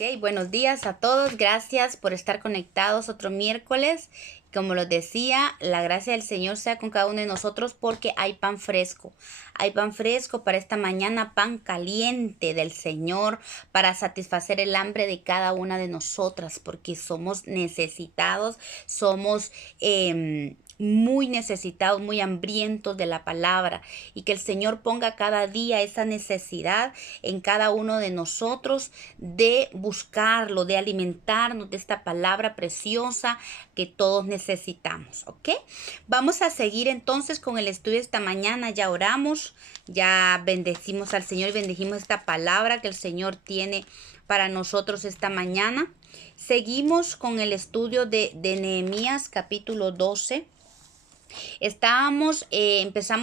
Ok, buenos días a todos. Gracias por estar conectados otro miércoles. Como les decía, la gracia del Señor sea con cada uno de nosotros porque hay pan fresco. Hay pan fresco para esta mañana, pan caliente del Señor para satisfacer el hambre de cada una de nosotras porque somos necesitados, somos muy necesitados, muy hambrientos de la palabra y que el Señor ponga cada día esa necesidad en cada uno de nosotros de buscarlo, de alimentarnos de esta palabra preciosa que todos necesitamos, ¿ok? Vamos a seguir entonces con el estudio esta mañana. Ya oramos, ya bendecimos al Señor y bendijimos esta palabra que el Señor tiene para nosotros esta mañana. Seguimos con el estudio de Nehemías capítulo 12. Empezamos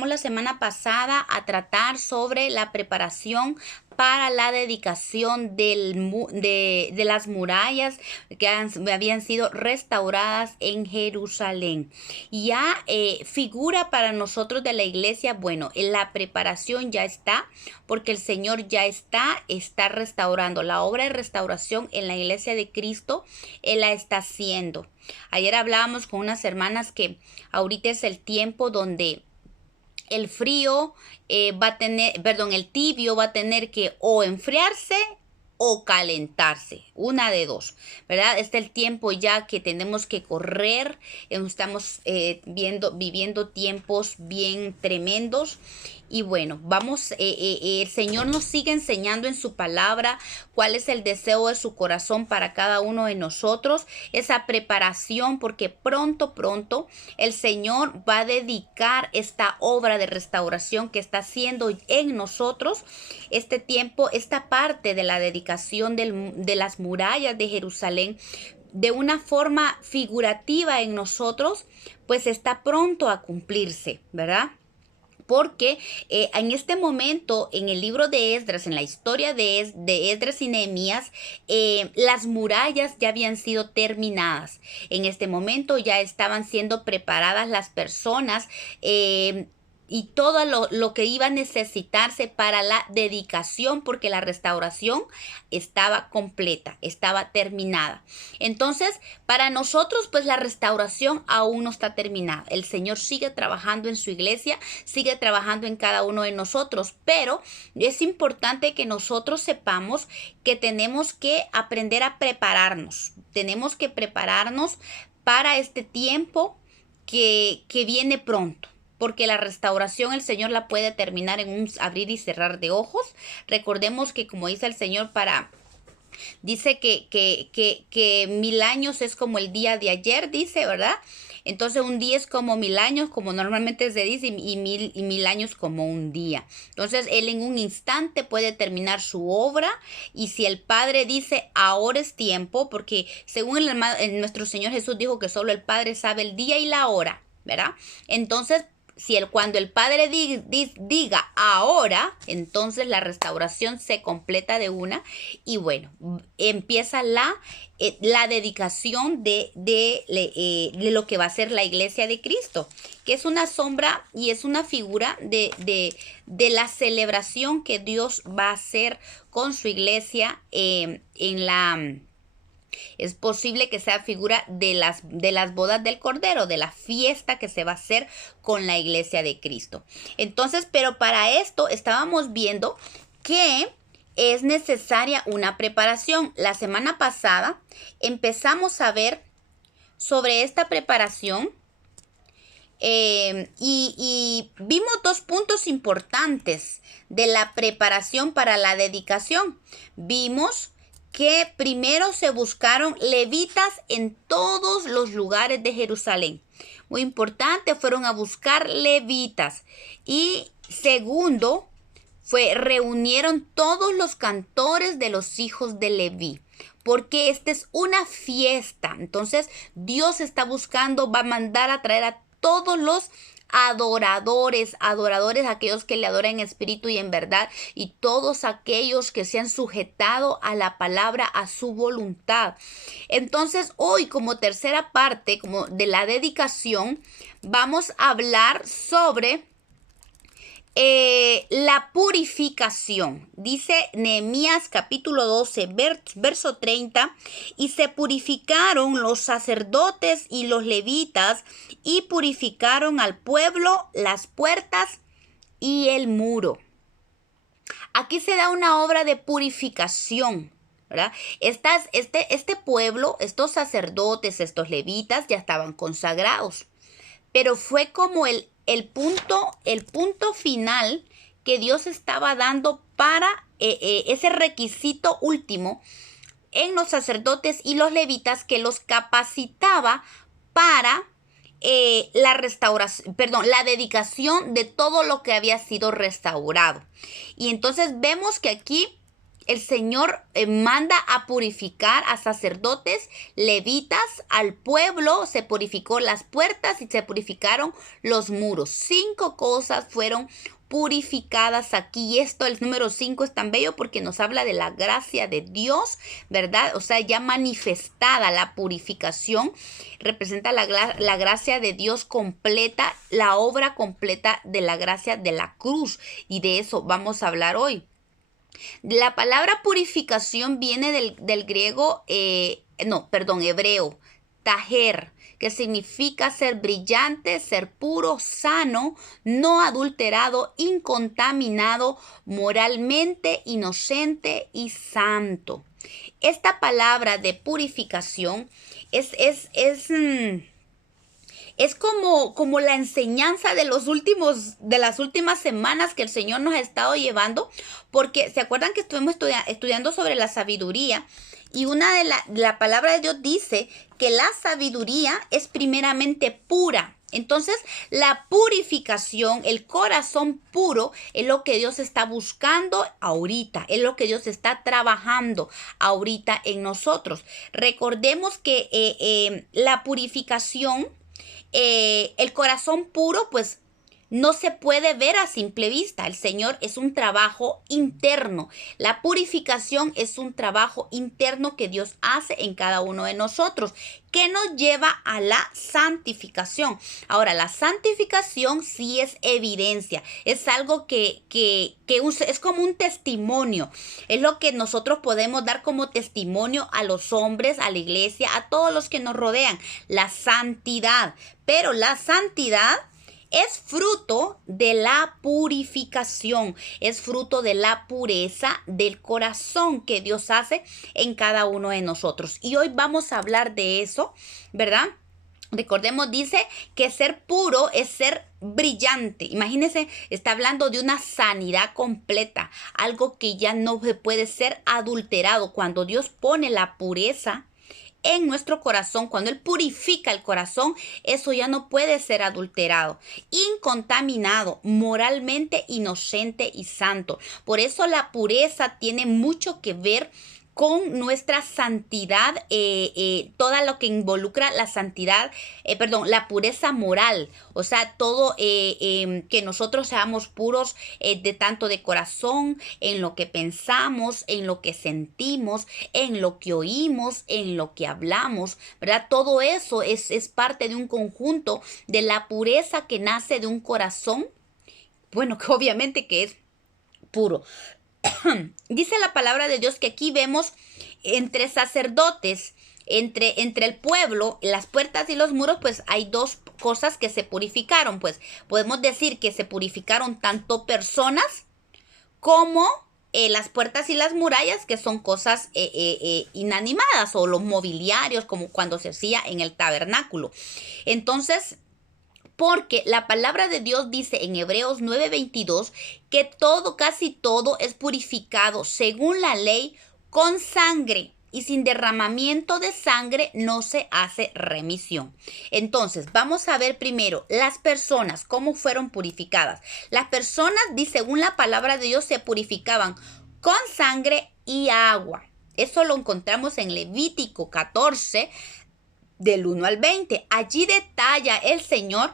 la semana pasada a tratar sobre la preparación para la dedicación de las murallas que habían sido restauradas en Jerusalén. Y ya figura para nosotros de la iglesia, bueno, la preparación ya está, porque el Señor ya está restaurando. La obra de restauración en la iglesia de Cristo, Él la está haciendo. Ayer hablábamos con unas hermanas que ahorita es el tiempo donde el el tibio va a tener que o enfriarse o calentarse, una de dos, ¿verdad? Este es el tiempo ya que tenemos que correr, estamos viviendo tiempos bien tremendos. Y bueno, el Señor nos sigue enseñando en su palabra cuál es el deseo de su corazón para cada uno de nosotros, esa preparación, porque pronto el Señor va a dedicar esta obra de restauración que está haciendo en nosotros, este tiempo, esta parte de la dedicación de las murallas de Jerusalén, de una forma figurativa en nosotros, pues está pronto a cumplirse, ¿verdad? Porque en este momento, en el libro de Esdras, en la historia de Esdras y Nehemías, las murallas ya habían sido terminadas. En este momento ya estaban siendo preparadas las personas y todo lo que iba a necesitarse para la dedicación, porque la restauración estaba completa, estaba terminada. Entonces, para nosotros, pues la restauración aún no está terminada. El Señor sigue trabajando en su iglesia, sigue trabajando en cada uno de nosotros, pero es importante que nosotros sepamos que tenemos que aprender a prepararnos. Tenemos que prepararnos para este tiempo que viene pronto, porque la restauración el Señor la puede terminar en un abrir y cerrar de ojos. Recordemos que, como dice el Señor, dice que 1000 años es como el día de ayer, dice, ¿verdad? Entonces un día es como 1000 años, como normalmente se dice, y mil años como un día. Entonces Él en un instante puede terminar su obra, y si el Padre dice ahora es tiempo, porque según nuestro Señor Jesús dijo que solo el Padre sabe el día y la hora, ¿verdad? Entonces, cuando el Padre diga ahora, entonces la restauración se completa de una, y bueno, empieza la dedicación de lo que va a ser la iglesia de Cristo, que es una sombra y es una figura de la celebración que Dios va a hacer con su iglesia es posible que sea figura de las bodas del Cordero, de la fiesta que se va a hacer con la iglesia de Cristo. Entonces, pero para esto estábamos viendo que es necesaria una preparación. La semana pasada empezamos a ver sobre esta preparación y vimos dos puntos importantes de la preparación para la dedicación. Vimos que primero se buscaron levitas en todos los lugares de Jerusalén. Muy importante, fueron a buscar levitas. Y segundo, reunieron todos los cantores de los hijos de Leví, porque esta es una fiesta. Entonces Dios está buscando, va a mandar a traer a todos los adoradores, aquellos que le adoran en espíritu y en verdad, y todos aquellos que se han sujetado a la palabra, a su voluntad. Entonces hoy, como tercera parte, como de la dedicación, vamos a hablar sobre la purificación. Dice Nehemías capítulo 12, verso 30, y se purificaron los sacerdotes y los levitas y purificaron al pueblo, las puertas y el muro. Aquí se da una obra de purificación, ¿verdad? Este pueblo, estos sacerdotes, estos levitas ya estaban consagrados, pero fue como el punto final que Dios estaba dando para ese requisito último en los sacerdotes y los levitas que los capacitaba para la dedicación de todo lo que había sido restaurado. Y entonces vemos que aquí el Señor manda a purificar a sacerdotes, levitas, al pueblo, se purificó las puertas y se purificaron los muros. 5 cosas fueron purificadas aquí. Y esto, el número 5 es tan bello porque nos habla de la gracia de Dios, ¿verdad? O sea, ya manifestada la purificación, representa la gracia de Dios completa, la obra completa de la gracia de la cruz. Y de eso vamos a hablar hoy. La palabra purificación viene del griego, hebreo, tajer, que significa ser brillante, ser puro, sano, no adulterado, incontaminado, moralmente inocente y santo. Esta palabra de purificación es como la enseñanza de las últimas semanas que el Señor nos ha estado llevando, porque se acuerdan que estuvimos estudiando sobre la sabiduría, y la palabra de Dios dice que la sabiduría es primeramente pura. Entonces, la purificación, el corazón puro, es lo que Dios está buscando ahorita, es lo que Dios está trabajando ahorita en nosotros. Recordemos que la purificación, el corazón puro, pues no se puede ver a simple vista. El Señor es un trabajo interno. La purificación es un trabajo interno que Dios hace en cada uno de nosotros, que nos lleva a la santificación. Ahora, la santificación sí es evidencia, es algo que es como un testimonio, es lo que nosotros podemos dar como testimonio a los hombres, a la iglesia, a todos los que nos rodean, la santidad. Pero la santidad es fruto de la purificación, es fruto de la pureza del corazón que Dios hace en cada uno de nosotros. Y hoy vamos a hablar de eso, ¿verdad? Recordemos, dice que ser puro es ser brillante. Imagínense, está hablando de una sanidad completa, algo que ya no puede ser adulterado. Cuando Dios pone la pureza en nuestro corazón, cuando Él purifica el corazón, eso ya no puede ser adulterado, incontaminado, moralmente inocente y santo. Por eso la pureza tiene mucho que ver con nuestra santidad, todo lo que involucra la santidad, la pureza moral, o sea, todo que nosotros seamos puros de tanto de corazón, en lo que pensamos, en lo que sentimos, en lo que oímos, en lo que hablamos, ¿verdad? Todo eso es parte de un conjunto de la pureza que nace de un corazón, bueno, que obviamente que es puro. Dice la palabra de Dios que aquí vemos entre sacerdotes, entre el pueblo, las puertas y los muros, pues hay 2 cosas que se purificaron. Pues podemos decir que se purificaron tanto personas como las puertas y las murallas, que son cosas inanimadas, o los mobiliarios, como cuando se hacía en el tabernáculo. Entonces, porque la palabra de Dios dice en Hebreos 9:22 que casi todo es purificado según la ley con sangre, y sin derramamiento de sangre no se hace remisión. Entonces, vamos a ver primero las personas, cómo fueron purificadas. Las personas, según la palabra de Dios, se purificaban con sangre y agua. Eso lo encontramos en Levítico 14, del 1 al 20. Allí detalla el Señor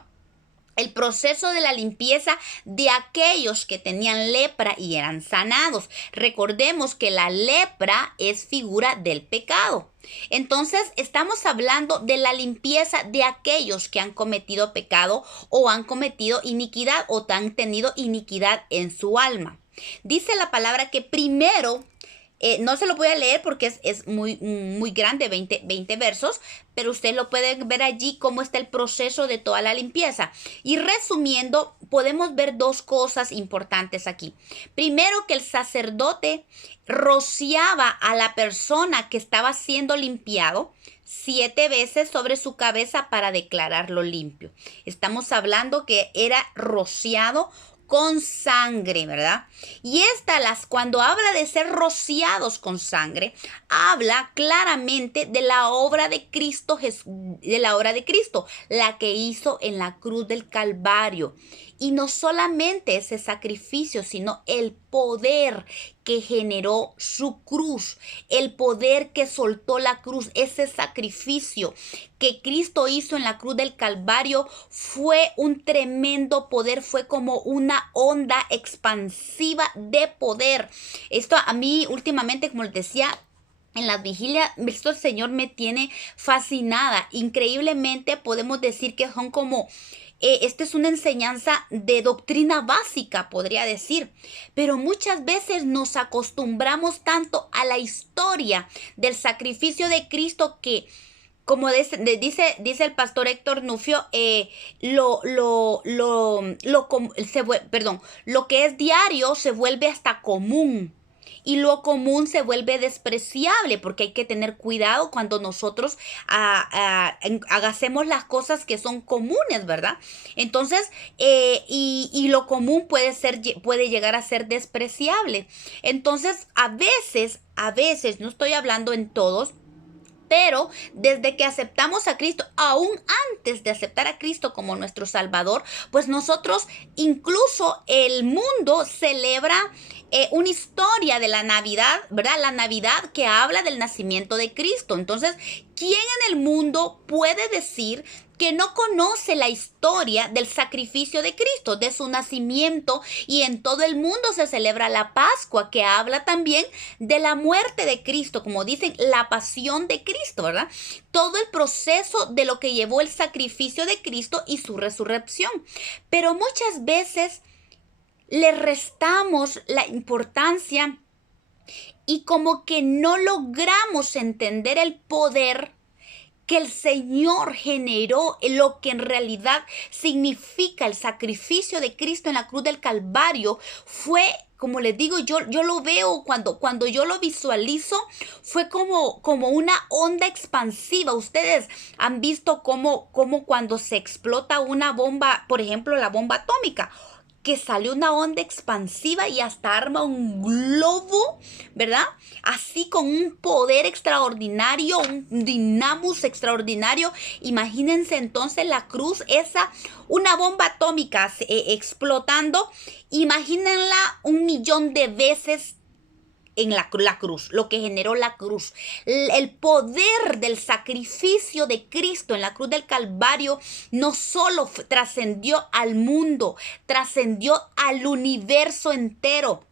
el proceso de la limpieza de aquellos que tenían lepra y eran sanados. Recordemos que la lepra es figura del pecado. Entonces, estamos hablando de la limpieza de aquellos que han cometido pecado o han cometido iniquidad o han tenido iniquidad en su alma. Dice la palabra que primero, no se lo voy a leer porque es muy grande, 20 versos, pero usted lo puede ver allí cómo está el proceso de toda la limpieza. Y resumiendo, podemos ver dos cosas importantes aquí. Primero, que el sacerdote rociaba a la persona que estaba siendo limpiado 7 veces sobre su cabeza para declararlo limpio. Estamos hablando que era rociado con sangre, ¿verdad? Y cuando habla de ser rociados con sangre, habla claramente de la obra de Cristo, la que hizo en la cruz del Calvario. Y no solamente ese sacrificio, sino el poder que generó su cruz, el poder que soltó la cruz, ese sacrificio que Cristo hizo en la cruz del Calvario fue un tremendo poder, fue como una onda expansiva de poder. Esto a mí últimamente, como les decía, en las vigilias, esto el Señor me tiene fascinada. Increíblemente podemos decir que son como esta es una enseñanza de doctrina básica, podría decir, pero muchas veces nos acostumbramos tanto a la historia del sacrificio de Cristo que, como dice el pastor Héctor Nufio, lo que es diario se vuelve hasta común. Y lo común se vuelve despreciable, porque hay que tener cuidado cuando nosotros hagamos las cosas que son comunes, ¿verdad? Entonces, y lo común puede llegar a ser despreciable. Entonces, a veces, no estoy hablando en todos, pero desde que aceptamos a Cristo, aún antes de aceptar a Cristo como nuestro Salvador, pues nosotros, incluso el mundo celebra una historia de la Navidad, ¿verdad? La Navidad que habla del nacimiento de Cristo. Entonces, ¿quién en el mundo puede decir que no conoce la historia del sacrificio de Cristo, de su nacimiento? Y en todo el mundo se celebra la Pascua, que habla también de la muerte de Cristo, como dicen, la pasión de Cristo, ¿verdad? Todo el proceso de lo que llevó el sacrificio de Cristo y su resurrección. Pero muchas veces le restamos la importancia y como que no logramos entender el poder que el Señor generó, lo que en realidad significa el sacrificio de Cristo en la cruz del Calvario. Fue, como les digo, yo lo veo cuando yo lo visualizo, fue como una onda expansiva. Ustedes han visto cómo cuando se explota una bomba, por ejemplo, la bomba atómica, que salió una onda expansiva y hasta arma un globo, ¿verdad? Así con un poder extraordinario, un dinamus extraordinario. Imagínense entonces la cruz, una bomba atómica explotando. Imagínenla 1.000.000 de veces en la cruz, lo que generó la cruz. El poder del sacrificio de Cristo en la cruz del Calvario no solo trascendió al mundo, trascendió al universo entero.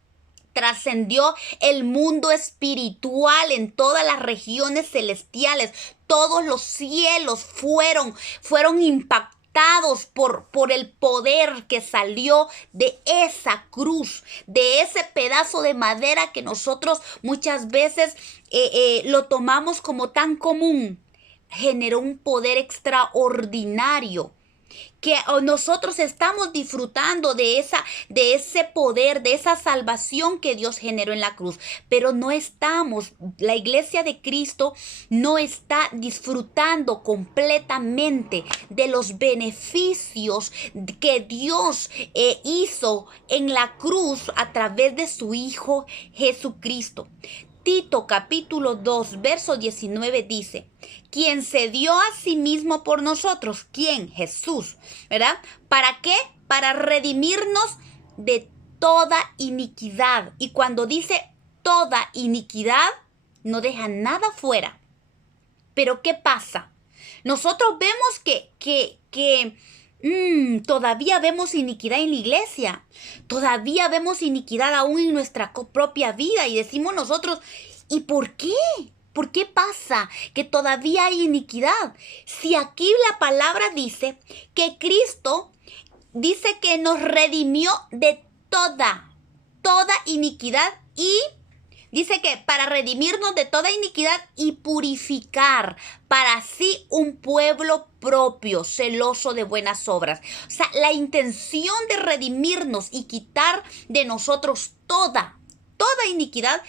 Trascendió el mundo espiritual en todas las regiones celestiales. Todos los cielos fueron impactados por el poder que salió de esa cruz, de ese pedazo de madera que nosotros muchas veces lo tomamos como tan común. Generó un poder extraordinario que nosotros estamos disfrutando de ese poder, de esa salvación que Dios generó en la cruz, pero la iglesia de Cristo no está disfrutando completamente de los beneficios que Dios hizo en la cruz a través de su Hijo Jesucristo. Tito capítulo 2, verso 19 dice, quien se dio a sí mismo por nosotros. ¿Quién? Jesús, ¿verdad? ¿Para qué? Para redimirnos de toda iniquidad. Y cuando dice toda iniquidad, no deja nada fuera. Pero ¿qué pasa? Nosotros vemos que Todavía vemos iniquidad en la iglesia. Todavía vemos iniquidad aún en nuestra propia vida. Y decimos nosotros, ¿y por qué? ¿Por qué pasa que todavía hay iniquidad? Si aquí la palabra dice que Cristo dice que nos redimió de toda iniquidad y dice que para redimirnos de toda iniquidad y purificar para sí un pueblo propio, celoso de buenas obras. O sea, la intención de redimirnos y quitar de nosotros toda iniquidad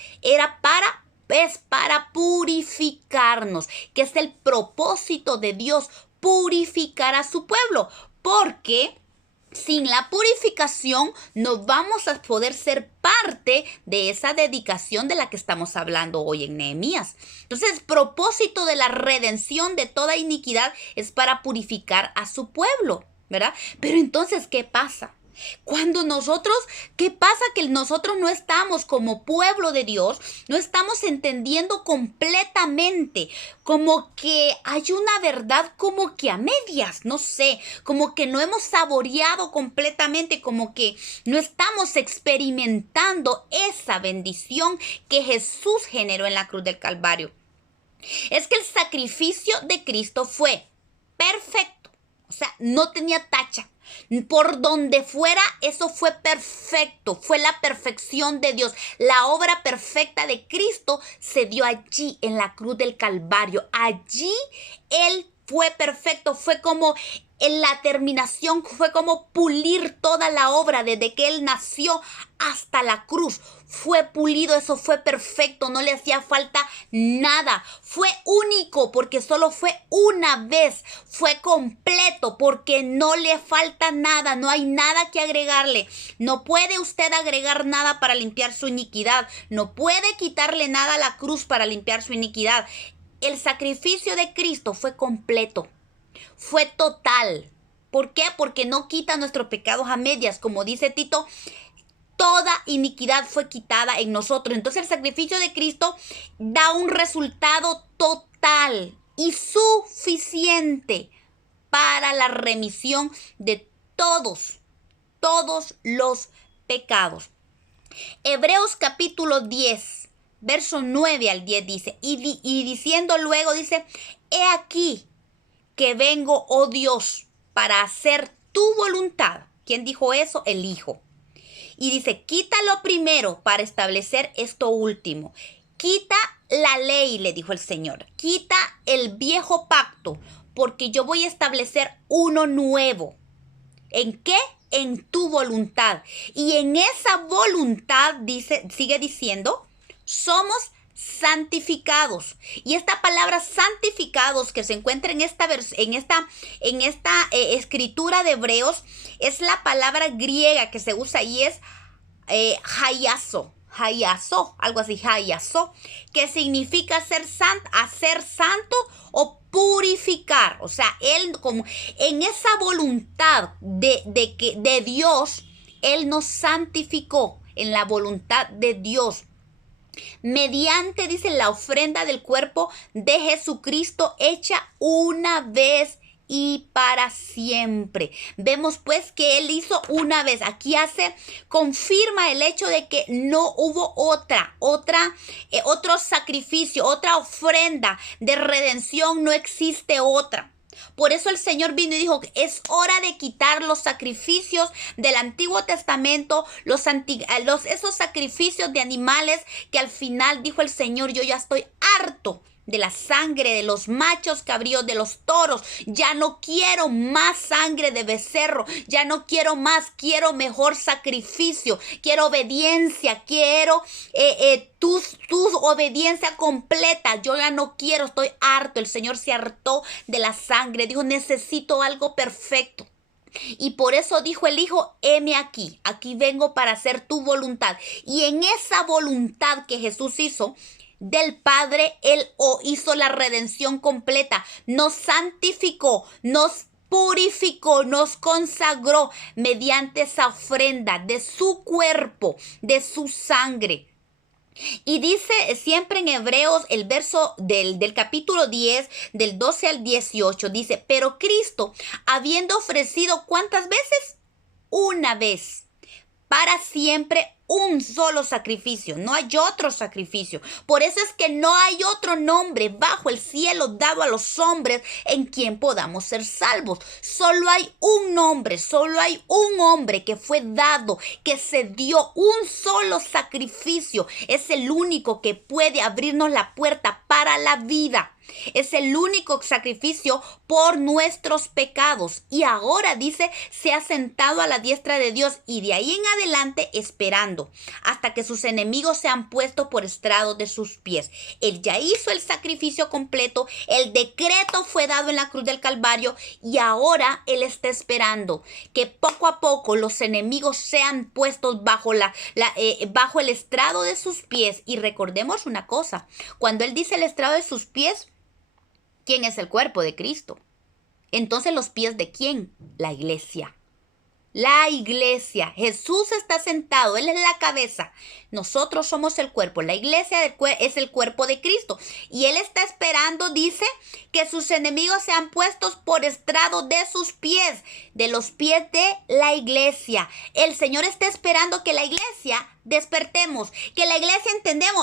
es para purificarnos, que es el propósito de Dios, purificar a su pueblo, porque sin la purificación no vamos a poder ser parte de esa dedicación de la que estamos hablando hoy en Nehemías. Entonces, el propósito de la redención de toda iniquidad es para purificar a su pueblo, ¿verdad? Pero entonces, ¿qué pasa? ¿Qué pasa? Que nosotros no estamos como pueblo de Dios, no estamos entendiendo completamente, como que hay una verdad como que a medias, no sé, como que no hemos saboreado completamente, como que no estamos experimentando esa bendición que Jesús generó en la cruz del Calvario. Es que el sacrificio de Cristo fue perfecto, o sea, no tenía tacha. Por donde fuera, eso fue perfecto, fue la perfección de Dios. La obra perfecta de Cristo se dio allí en la cruz del Calvario. Allí Él fue perfecto, fue como en la terminación, fue como pulir toda la obra desde que Él nació hasta la cruz. Fue pulido, eso fue perfecto, no le hacía falta nada. Fue único porque solo fue una vez. Fue completo porque no le falta nada, no hay nada que agregarle. No puede usted agregar nada para limpiar su iniquidad. No puede quitarle nada a la cruz para limpiar su iniquidad. El sacrificio de Cristo fue completo, fue total. ¿Por qué? Porque no quita nuestros pecados a medias. Como dice Tito, toda iniquidad fue quitada en nosotros. Entonces el sacrificio de Cristo da un resultado total y suficiente para la remisión de todos los pecados. Hebreos capítulo 10, verso 9 al 10 dice, y diciendo luego dice, he aquí que vengo, oh Dios, para hacer tu voluntad. ¿Quién dijo eso? El Hijo. Y dice, quítalo primero para establecer esto último. Quita la ley, le dijo el Señor. Quita el viejo pacto, porque yo voy a establecer uno nuevo. ¿En qué? En tu voluntad. Y en esa voluntad, sigue diciendo, somos santificados. Y esta palabra santificados que se encuentra en esta escritura de Hebreos es la palabra griega que se usa y es hayaso, algo así, hayaso, que significa hacer santo o purificar. O sea, él como en esa voluntad de Dios, Él nos santificó en la voluntad de Dios. Mediante, dice, la ofrenda del cuerpo de Jesucristo hecha una vez y para siempre. Vemos pues que Él hizo una vez. Aquí confirma el hecho de que no hubo otro sacrificio, otra ofrenda de redención, no existe otra. Por eso el Señor vino y dijo que es hora de quitar los sacrificios del Antiguo Testamento, esos sacrificios de animales que al final dijo el Señor, yo ya estoy harto de la sangre de los machos cabríos, de los toros. Ya no quiero más sangre de becerro, ya no quiero más, quiero mejor sacrificio, quiero obediencia, quiero tu obediencia completa. Yo ya no quiero, estoy harto. El Señor se hartó de la sangre, dijo, necesito algo perfecto. Y por eso dijo el Hijo, heme aquí vengo para hacer tu voluntad. Y en esa voluntad que Jesús hizo del Padre, Él hizo la redención completa, nos santificó, nos purificó, nos consagró mediante esa ofrenda de su cuerpo, de su sangre. Y dice siempre en Hebreos el verso del capítulo 10, del 12 al 18, dice, pero Cristo, habiendo ofrecido ¿cuántas veces? Una vez para siempre un solo sacrificio, no hay otro sacrificio. Por eso es que no hay otro nombre bajo el cielo dado a los hombres en quien podamos ser salvos. Solo hay un nombre, solo hay un hombre que fue dado, que se dio un solo sacrificio. Es el único que puede abrirnos la puerta para la vida. Es el único sacrificio por nuestros pecados. Y ahora dice, se ha sentado a la diestra de Dios y de ahí en adelante esperando hasta que sus enemigos sean puestos por estrado de sus pies. Él ya hizo el sacrificio completo, el decreto fue dado en la cruz del Calvario y ahora Él está esperando que poco a poco los enemigos sean puestos bajo bajo el estrado de sus pies. Y recordemos una cosa, cuando Él dice el estrado de sus pies, ¿quién es el cuerpo de Cristo? Entonces, ¿los pies de quién? La iglesia. La iglesia. Jesús está sentado, Él es la cabeza. Nosotros somos el cuerpo. La iglesia es el cuerpo de Cristo. Y Él está esperando, dice, que sus enemigos sean puestos por estrado de sus pies, de los pies de la iglesia. El Señor está esperando que la iglesia despertemos, que la iglesia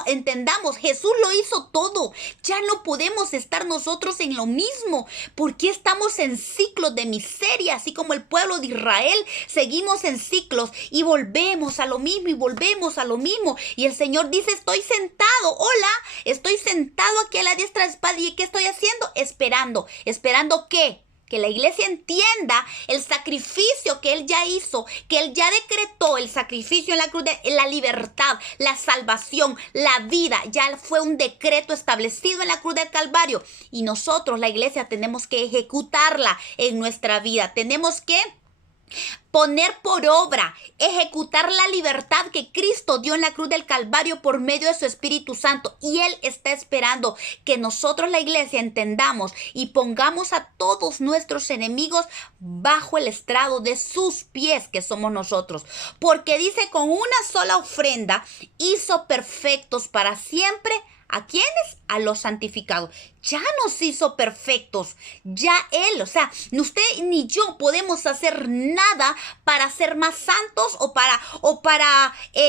entendamos, Jesús lo hizo todo. Ya no podemos estar nosotros en lo mismo, porque estamos en ciclos de miseria, así como el pueblo de Israel. Seguimos en ciclos y volvemos a lo mismo y volvemos a lo mismo. Y el Señor dice, estoy sentado, hola, estoy sentado aquí a la diestra de espada. ¿Y qué estoy haciendo? Esperando. ¿Esperando qué? Que la iglesia entienda el sacrificio que Él ya hizo, que Él ya decretó el sacrificio en la cruz, la libertad, la salvación, la vida. Ya fue un decreto establecido en la cruz del Calvario. Y nosotros, la iglesia, tenemos que ejecutarla en nuestra vida. Tenemos que poner por obra, ejecutar la libertad que Cristo dio en la cruz del Calvario por medio de su Espíritu Santo. Y Él está esperando que nosotros, la iglesia, entendamos y pongamos a todos nuestros enemigos bajo el estrado de sus pies, que somos nosotros. Porque dice, con una sola ofrenda hizo perfectos para siempre. ¿A quiénes? A los santificados. Ya nos hizo perfectos. Ya Él, o sea, ni usted ni yo podemos hacer nada para ser más santos o para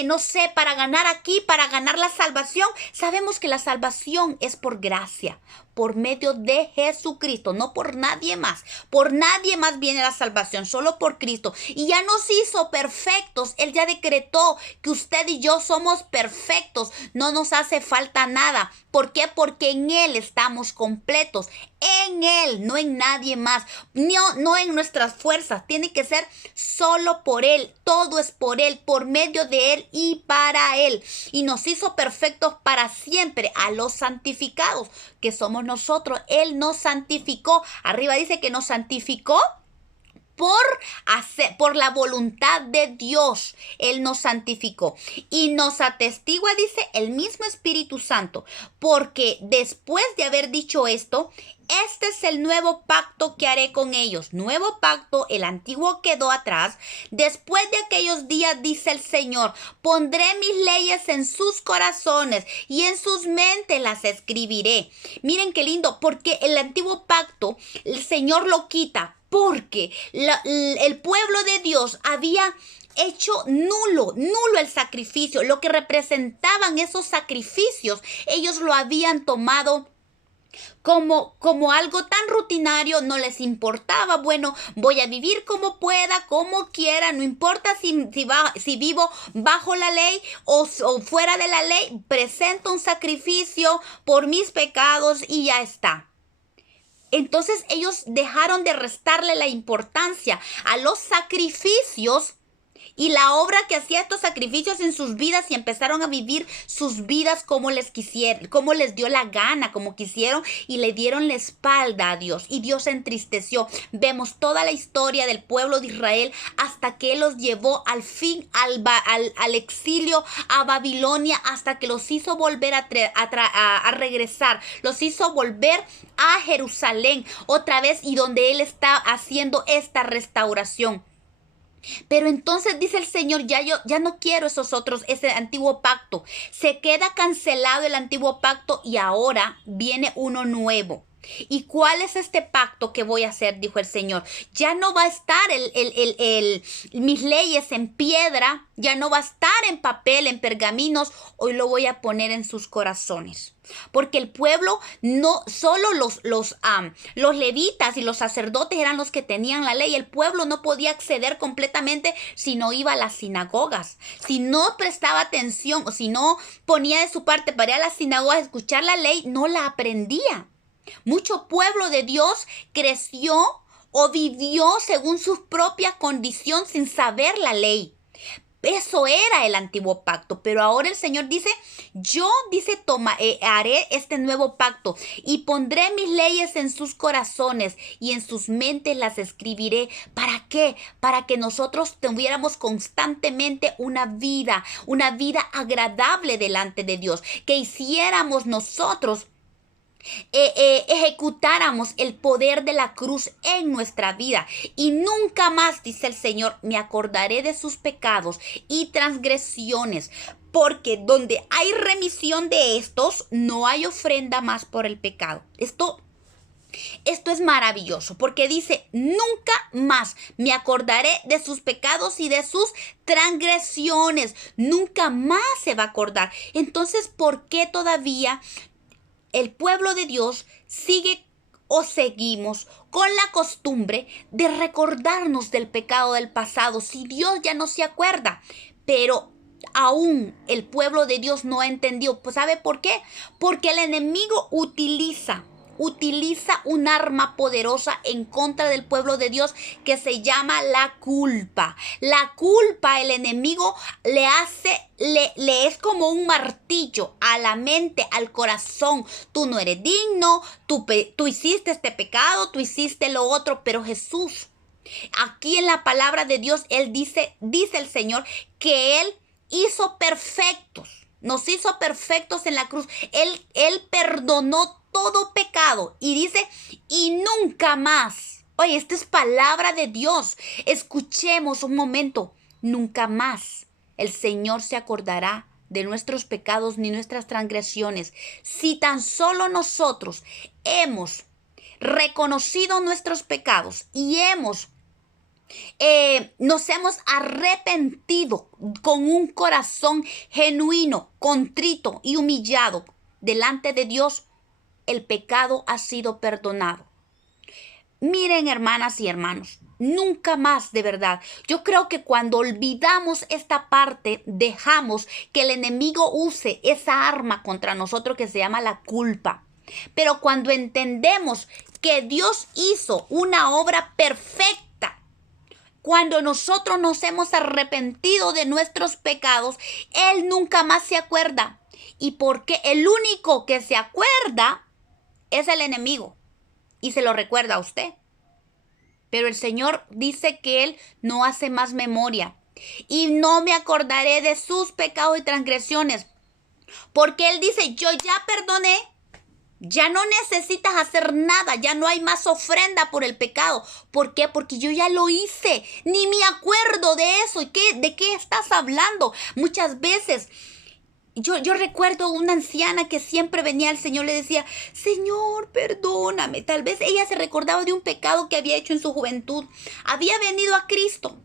no sé, para ganar aquí, para ganar la salvación. Sabemos que la salvación es por gracia, por medio de Jesucristo, no por nadie más. Por nadie más viene la salvación, solo por Cristo. Y ya nos hizo perfectos. Él ya decretó que usted y yo somos perfectos. No nos hace falta nada. ¿Por qué? Porque en Él estamos completos. En Él, no en nadie más. No en nuestras fuerzas. Tiene que ser solo por Él. Todo es por Él, por medio de Él y para Él. Y nos hizo perfectos para siempre a los santificados, que somos nosotros. Él nos santificó. Arriba dice que nos santificó por la voluntad de Dios. Él nos santificó y nos atestigua, dice, el mismo Espíritu Santo, porque después de haber dicho esto, este es el nuevo pacto que haré con ellos. Nuevo pacto, el antiguo quedó atrás. Después de aquellos días, dice el Señor, pondré mis leyes en sus corazones y en sus mentes las escribiré. Miren qué lindo, porque el antiguo pacto, el Señor lo quita, porque el pueblo de Dios había hecho nulo el sacrificio. Lo que representaban esos sacrificios, ellos lo habían tomado como algo tan rutinario. No les importaba. Bueno, voy a vivir como pueda, como quiera, no importa si vivo bajo la ley o fuera de la ley, presento un sacrificio por mis pecados y ya está. Entonces ellos dejaron de restarle la importancia a los sacrificios y la obra que hacía estos sacrificios en sus vidas, y empezaron a vivir sus vidas como les quisieron, como les dio la gana, como quisieron, y le dieron la espalda a Dios, y Dios se entristeció. Vemos toda la historia del pueblo de Israel hasta que Él los llevó al fin al exilio a Babilonia, hasta que los hizo volver a regresar, los hizo volver a Jerusalén otra vez, y donde Él está haciendo esta restauración. Pero entonces dice el Señor, ya no quiero ese antiguo pacto. Se queda cancelado el antiguo pacto y ahora viene uno nuevo. ¿Y cuál es este pacto que voy a hacer? Dijo el Señor. Ya no va a estar mis leyes en piedra, ya no va a estar en papel, en pergaminos. Hoy lo voy a poner en sus corazones. Porque el pueblo, no solo los levitas y los sacerdotes eran los que tenían la ley. El pueblo no podía acceder completamente si no iba a las sinagogas, si no prestaba atención o si no ponía de su parte para ir a las sinagogas a escuchar la ley, no la aprendía. Mucho pueblo de Dios creció o vivió según su propia condición sin saber la ley. Eso era el antiguo pacto, pero ahora el Señor dice, haré este nuevo pacto y pondré mis leyes en sus corazones y en sus mentes las escribiré. ¿Para qué? Para que nosotros tuviéramos constantemente una vida agradable delante de Dios, que hiciéramos nosotros ejecutáramos el poder de la cruz en nuestra vida. Y nunca más, dice el Señor, me acordaré de sus pecados y transgresiones, porque donde hay remisión de estos, no hay ofrenda más por el pecado. Esto es maravilloso porque dice, nunca más me acordaré de sus pecados y de sus transgresiones. Nunca más se va a acordar. Entonces, ¿por qué todavía el pueblo de Dios sigue o seguimos con la costumbre de recordarnos del pecado del pasado si Dios ya no se acuerda? Pero aún el pueblo de Dios no ha entendido. Pues ¿sabe por qué? Porque el enemigo utiliza un arma poderosa en contra del pueblo de Dios que se llama la culpa. La culpa, el enemigo le es como un martillo a la mente, al corazón. Tú no eres digno, tú hiciste este pecado, tú hiciste lo otro, pero Jesús, aquí en la palabra de Dios, Él dice el Señor que Él nos hizo perfectos en la cruz. Él perdonó todo pecado y dice, y nunca más. Oye, esta es palabra de Dios. Escuchemos un momento. Nunca más el Señor se acordará de nuestros pecados ni nuestras transgresiones. Si tan solo nosotros hemos reconocido nuestros pecados y nos hemos arrepentido con un corazón genuino, contrito y humillado delante de Dios, el pecado ha sido perdonado. Miren, hermanas y hermanos, nunca más, de verdad. Yo creo que cuando olvidamos esta parte, dejamos que el enemigo use esa arma contra nosotros que se llama la culpa. Pero cuando entendemos que Dios hizo una obra perfecta, cuando nosotros nos hemos arrepentido de nuestros pecados, Él nunca más se acuerda. ¿Y porque el único que se acuerda es el enemigo? Y se lo recuerda a usted. Pero el Señor dice que Él no hace más memoria. Y no me acordaré de sus pecados y transgresiones. Porque Él dice, yo ya perdoné. Ya no necesitas hacer nada, ya no hay más ofrenda por el pecado. ¿Por qué? Porque yo ya lo hice, ni me acuerdo de eso. ¿De qué estás hablando? Muchas veces yo recuerdo una anciana que siempre venía al Señor, le decía, Señor, perdóname. Tal vez ella se recordaba de un pecado que había hecho en su juventud. Había venido a Cristo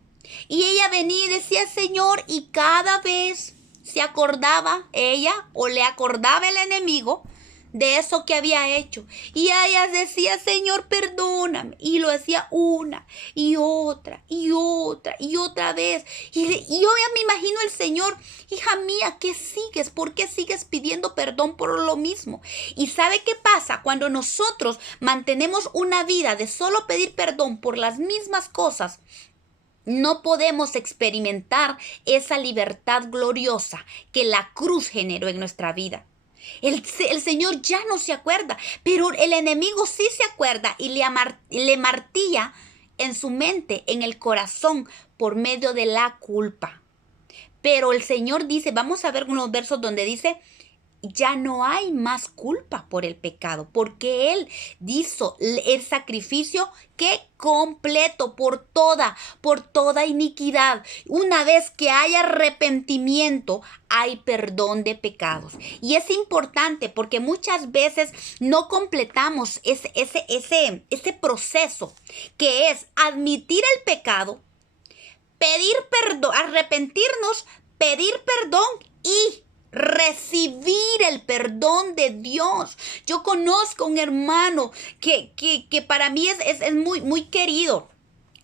y ella venía y decía, Señor, y cada vez se acordaba ella o le acordaba el enemigo de eso que había hecho. Y ella decía, Señor, perdóname. Y lo decía una y otra y otra y otra vez. Y yo ya me imagino el Señor, hija mía, ¿qué sigues? ¿Por qué sigues pidiendo perdón por lo mismo? Y ¿sabe qué pasa? Cuando nosotros mantenemos una vida de solo pedir perdón por las mismas cosas, no podemos experimentar esa libertad gloriosa que la cruz generó en nuestra vida. El Señor ya no se acuerda, pero el enemigo sí se acuerda y le martilla en su mente, en el corazón, por medio de la culpa. Pero el Señor dice, vamos a ver unos versos donde dice, ya no hay más culpa por el pecado, porque Él hizo el sacrificio que completo por toda iniquidad. Una vez que hay arrepentimiento, hay perdón de pecados. Y es importante porque muchas veces no completamos ese proceso, que es admitir el pecado, pedir perdón, arrepentirnos, pedir perdón y recibir el perdón de Dios. Yo conozco un hermano que para mí es muy querido.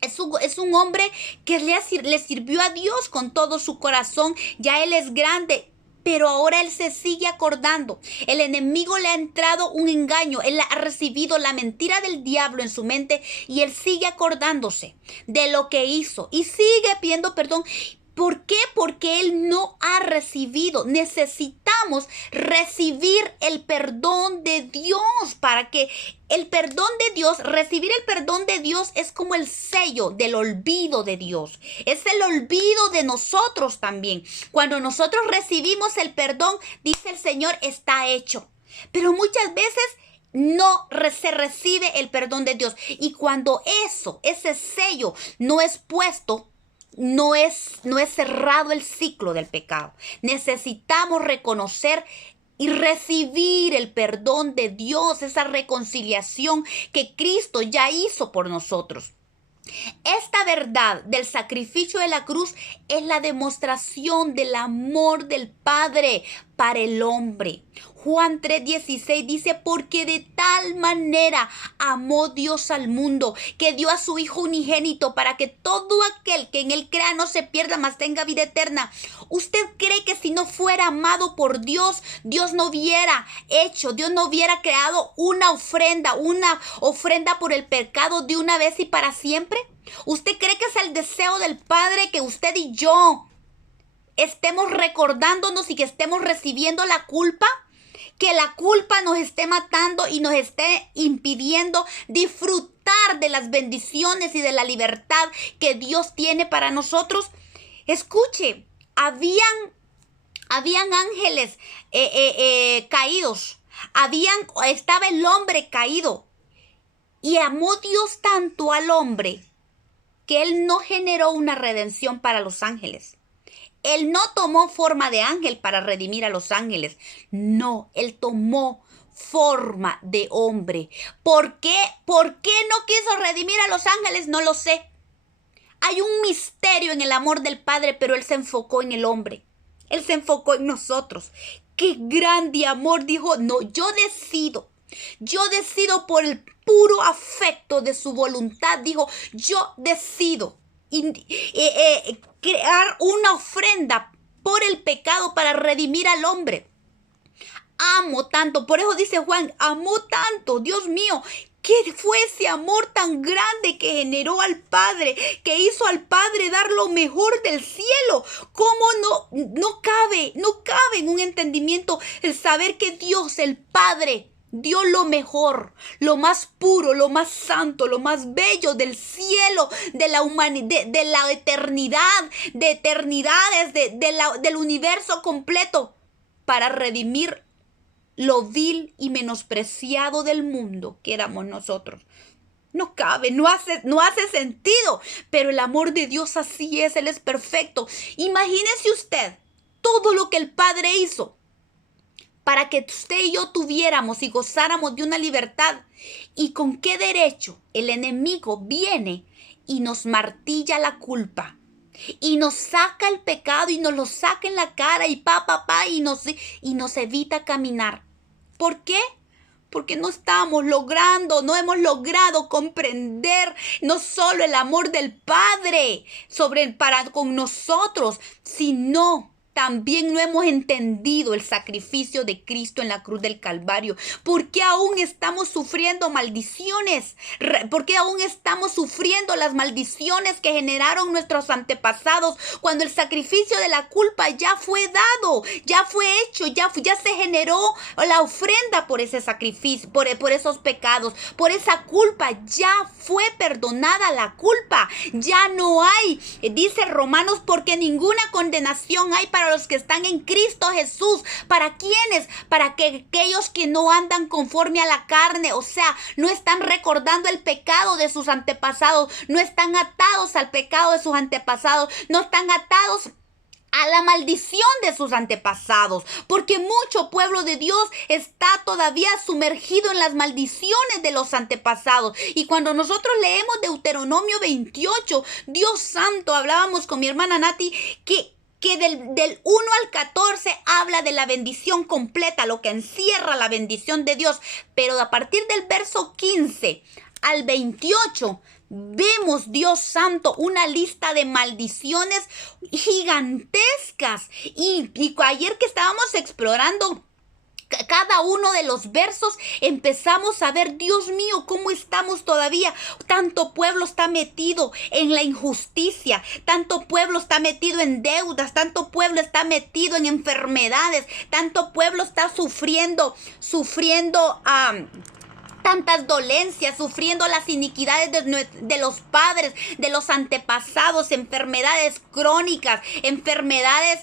Es un hombre que le sirvió a Dios con todo su corazón. Ya él es grande, pero ahora él se sigue acordando. El enemigo le ha entrado un engaño. Él ha recibido la mentira del diablo en su mente y él sigue acordándose de lo que hizo y sigue pidiendo perdón. ¿Por qué? Porque él no ha recibido. Necesitamos recibir el perdón de Dios para que el perdón de Dios, recibir el perdón de Dios es como el sello del olvido de Dios. Es el olvido de nosotros también. Cuando nosotros recibimos el perdón, dice el Señor, está hecho. Pero muchas veces no se recibe el perdón de Dios. Y cuando ese sello no es puesto, no es cerrado el ciclo del pecado. Necesitamos reconocer y recibir el perdón de Dios, esa reconciliación que Cristo ya hizo por nosotros. Esta verdad del sacrificio de la cruz es la demostración del amor del Padre para el hombre. Juan 3:16 dice, porque de tal manera amó Dios al mundo, que dio a su Hijo unigénito para que todo aquel que en él crea no se pierda, mas tenga vida eterna. ¿Usted cree que si no fuera amado por Dios, Dios no hubiera creado una ofrenda por el pecado de una vez y para siempre? ¿Usted cree que es el deseo del Padre que usted y yo estemos recordándonos y que estemos recibiendo la culpa? Que la culpa nos esté matando y nos esté impidiendo disfrutar de las bendiciones y de la libertad que Dios tiene para nosotros. Escuche, habían ángeles caídos, estaba el hombre caído, y amó Dios tanto al hombre que Él no generó una redención para los ángeles. Él no tomó forma de ángel para redimir a los ángeles. No, Él tomó forma de hombre. ¿Por qué? ¿Por qué no quiso redimir a los ángeles? No lo sé. Hay un misterio en el amor del Padre, pero Él se enfocó en el hombre. Él se enfocó en nosotros. ¡Qué grande amor! Dijo, no, yo decido por el puro afecto de su voluntad. Dijo, yo decido crear una ofrenda por el pecado para redimir al hombre. Amo tanto, por eso dice Juan, amó tanto, Dios mío. ¿Qué fue ese amor tan grande que generó al Padre, que hizo al Padre dar lo mejor del cielo? ¿Cómo no cabe en un entendimiento el saber que Dios, el Padre, dio lo mejor, lo más puro, lo más santo, lo más bello del cielo, de la humanidad, de la eternidad, de eternidades, del universo completo, para redimir lo vil y menospreciado del mundo que éramos nosotros? No cabe, no hace sentido, pero el amor de Dios así es, Él es perfecto. Imagínese usted todo lo que el Padre hizo para que usted y yo tuviéramos y gozáramos de una libertad. ¿Y con qué derecho el enemigo viene y nos martilla la culpa? Y nos saca el pecado y nos lo saca en la cara y y nos evita caminar. ¿Por qué? Porque no hemos logrado comprender no solo el amor del Padre para con nosotros, sino también no hemos entendido el sacrificio de Cristo en la cruz del Calvario. ¿Por qué aún estamos sufriendo maldiciones? ¿Por qué aún estamos sufriendo las maldiciones que generaron nuestros antepasados cuando el sacrificio de la culpa ya fue dado, ya fue hecho, ya se generó la ofrenda por ese sacrificio, por esos pecados, por esa culpa? Ya fue perdonada la culpa, ya no hay, dice Romanos, porque ninguna condenación hay para para los que están en Cristo Jesús. ¿Para quiénes? Para que aquellos que no andan conforme a la carne, o sea, no están recordando el pecado de sus antepasados, no están atados al pecado de sus antepasados, no están atados a la maldición de sus antepasados, porque mucho pueblo de Dios está todavía sumergido en las maldiciones de los antepasados. Y cuando nosotros leemos Deuteronomio 28, Dios santo, hablábamos con mi hermana Nati, que del 1 al 14 habla de la bendición completa, lo que encierra la bendición de Dios, pero a partir del verso 15 al 28, vemos, Dios santo, una lista de maldiciones gigantescas. Y ayer que estábamos explorando cada uno de los versos, empezamos a ver, Dios mío, cómo estamos todavía. Tanto pueblo está metido en la injusticia, tanto pueblo está metido en deudas, tanto pueblo está metido en enfermedades, tanto pueblo está sufriendo tantas dolencias, sufriendo las iniquidades de los padres, de los antepasados, enfermedades crónicas, enfermedades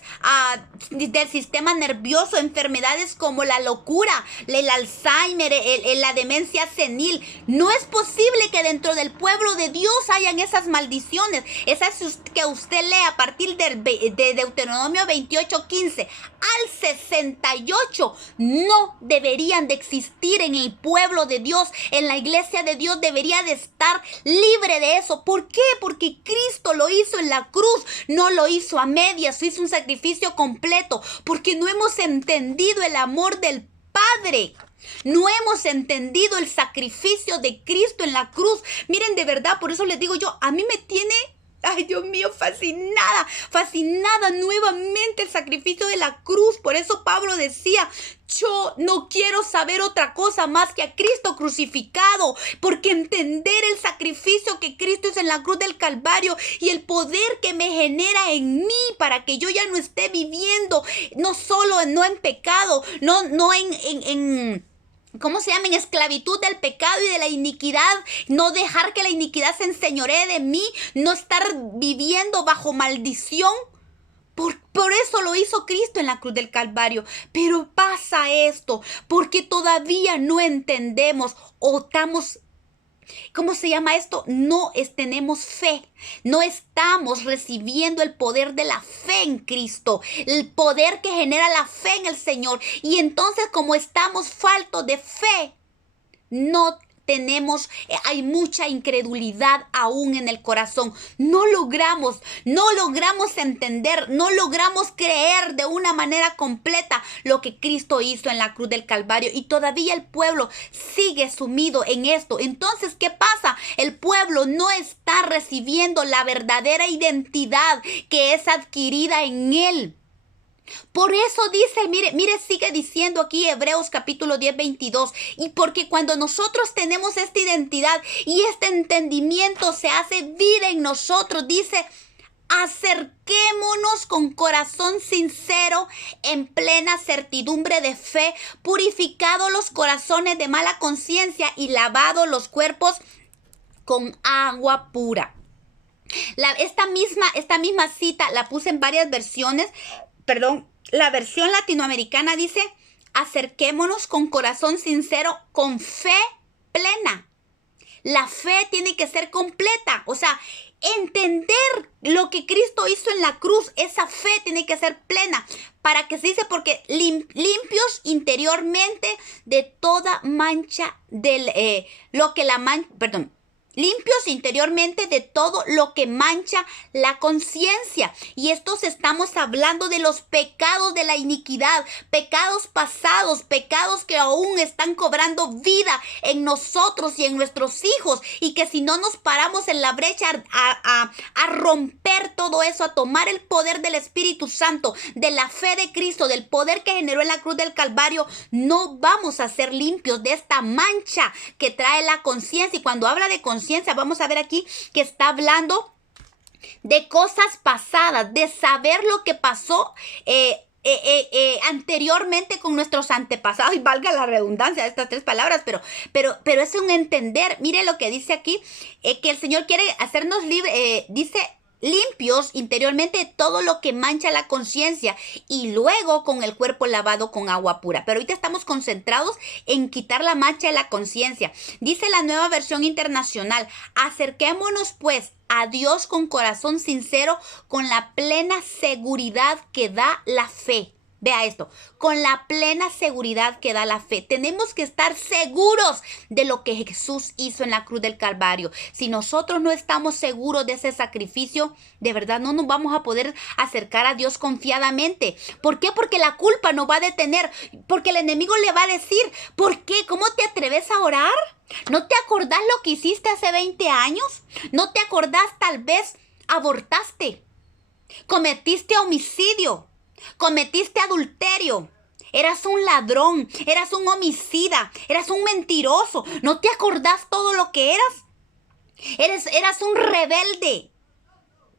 del sistema nervioso, enfermedades como la locura, el Alzheimer, la demencia senil. No es posible que dentro del pueblo de Dios hayan esas maldiciones. Esas que usted lee a partir de Deuteronomio 28:15 al 68 no deberían de existir en el pueblo de Dios. En la iglesia de Dios debería de estar libre de eso. ¿Por qué? Porque Cristo lo hizo en la cruz, no lo hizo a medias, hizo un sacrificio completo, porque no hemos entendido el amor del Padre. No hemos entendido el sacrificio de Cristo en la cruz. Miren, de verdad, por eso les digo yo, a mí me tiene, ay Dios mío, fascinada nuevamente el sacrificio de la cruz. Por eso Pablo decía, yo no quiero saber otra cosa más que a Cristo crucificado, porque entender el sacrificio que Cristo hizo en la cruz del Calvario y el poder que me genera en mí para que yo ya no esté viviendo, no en pecado, no en ¿cómo se llama? En esclavitud del pecado y de la iniquidad. No dejar que la iniquidad se enseñoree de mí. No estar viviendo bajo maldición. Por eso lo hizo Cristo en la cruz del Calvario. Pero pasa esto porque todavía no entendemos o estamos, ¿cómo se llama esto? No tenemos fe. No estamos recibiendo el poder de la fe en Cristo. El poder que genera la fe en el Señor. Y entonces, como estamos faltos de fe, hay mucha incredulidad aún en el corazón. No logramos entender, no logramos creer de una manera completa lo que Cristo hizo en la cruz del Calvario. Y todavía el pueblo sigue sumido en esto. Entonces, ¿qué pasa? El pueblo no está recibiendo la verdadera identidad que es adquirida en él. Por eso dice, mire, sigue diciendo aquí Hebreos capítulo 10, 22. Y porque cuando nosotros tenemos esta identidad y este entendimiento se hace vida en nosotros, dice, acerquémonos con corazón sincero, en plena certidumbre de fe, purificados los corazones de mala conciencia y lavados los cuerpos con agua pura. Esta misma cita la puse en varias versiones. La versión latinoamericana dice, acerquémonos con corazón sincero, con fe plena. La fe tiene que ser completa, o sea, entender lo que Cristo hizo en la cruz, esa fe tiene que ser plena. Para que se dice, porque limpios interiormente de toda mancha limpios interiormente de todo lo que mancha la conciencia. Y estos estamos hablando de los pecados de la iniquidad, pecados pasados, pecados que aún están cobrando vida en nosotros y en nuestros hijos. Y que si no nos paramos en la brecha a romper todo eso, a tomar el poder del Espíritu Santo, de la fe de Cristo, del poder que generó en la cruz del Calvario, no vamos a ser limpios de esta mancha que trae la conciencia. Y cuando habla de conciencia, vamos a ver aquí que está hablando de cosas pasadas, de saber lo que pasó anteriormente con nuestros antepasados, y valga la redundancia de estas tres palabras, pero es un entender. Mire lo que dice aquí, que el Señor quiere hacernos libres, dice, limpios interiormente de todo lo que mancha la conciencia y luego con el cuerpo lavado con agua pura. Pero ahorita estamos concentrados en quitar la mancha de la conciencia. Dice la Nueva Versión Internacional: acerquémonos pues a Dios con corazón sincero, con la plena seguridad que da la fe. Vea esto, con la plena seguridad que da la fe. Tenemos que estar seguros de lo que Jesús hizo en la cruz del Calvario. Si nosotros no estamos seguros de ese sacrificio, de verdad no nos vamos a poder acercar a Dios confiadamente. ¿Por qué? Porque la culpa nos va a detener, porque el enemigo le va a decir: ¿por qué? ¿Cómo te atreves a orar? ¿No te acordás lo que hiciste hace 20 años? ¿No te acordás? Tal vez abortaste, cometiste homicidio, cometiste adulterio, eras un ladrón, eras un homicida, eras un mentiroso. ¿No te acordás todo lo que eras? Eras un rebelde.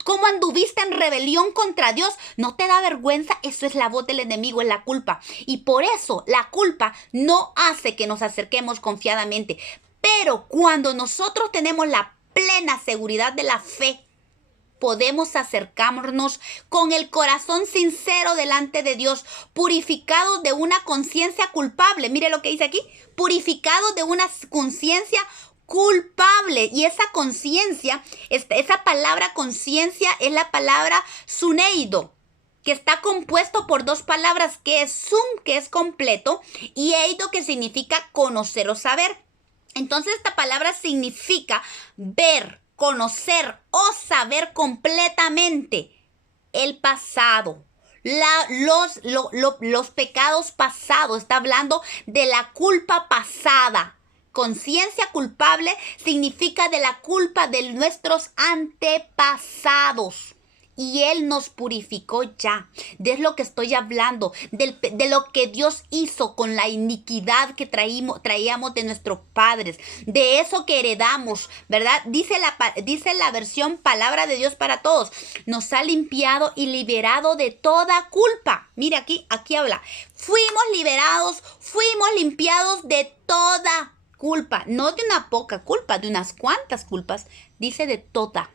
¿Cómo anduviste en rebelión contra Dios? ¿No te da vergüenza? Eso es la voz del enemigo, es la culpa. Y por eso la culpa no hace que nos acerquemos confiadamente. Pero cuando nosotros tenemos la plena seguridad de la fe, podemos acercarnos con el corazón sincero delante de Dios, purificados de una conciencia culpable. Mire lo que dice aquí: purificados de una conciencia culpable. Y esa conciencia, esa palabra conciencia es la palabra suneido, que está compuesto por dos palabras, que es sun, que es completo, y eido, que significa conocer o saber. Entonces esta palabra significa ver, conocer o saber completamente el pasado, los pecados pasados. Está hablando de la culpa pasada. Conciencia culpable significa de la culpa de nuestros antepasados. Y Él nos purificó ya. De lo que estoy hablando, de lo que Dios hizo con la iniquidad que traíamos de nuestros padres, de eso que heredamos, ¿verdad? Dice la versión Palabra de Dios para Todos: nos ha limpiado y liberado de toda culpa. Mira aquí habla: fuimos liberados, fuimos limpiados de toda culpa. No de una poca culpa, de unas cuantas culpas. Dice de toda.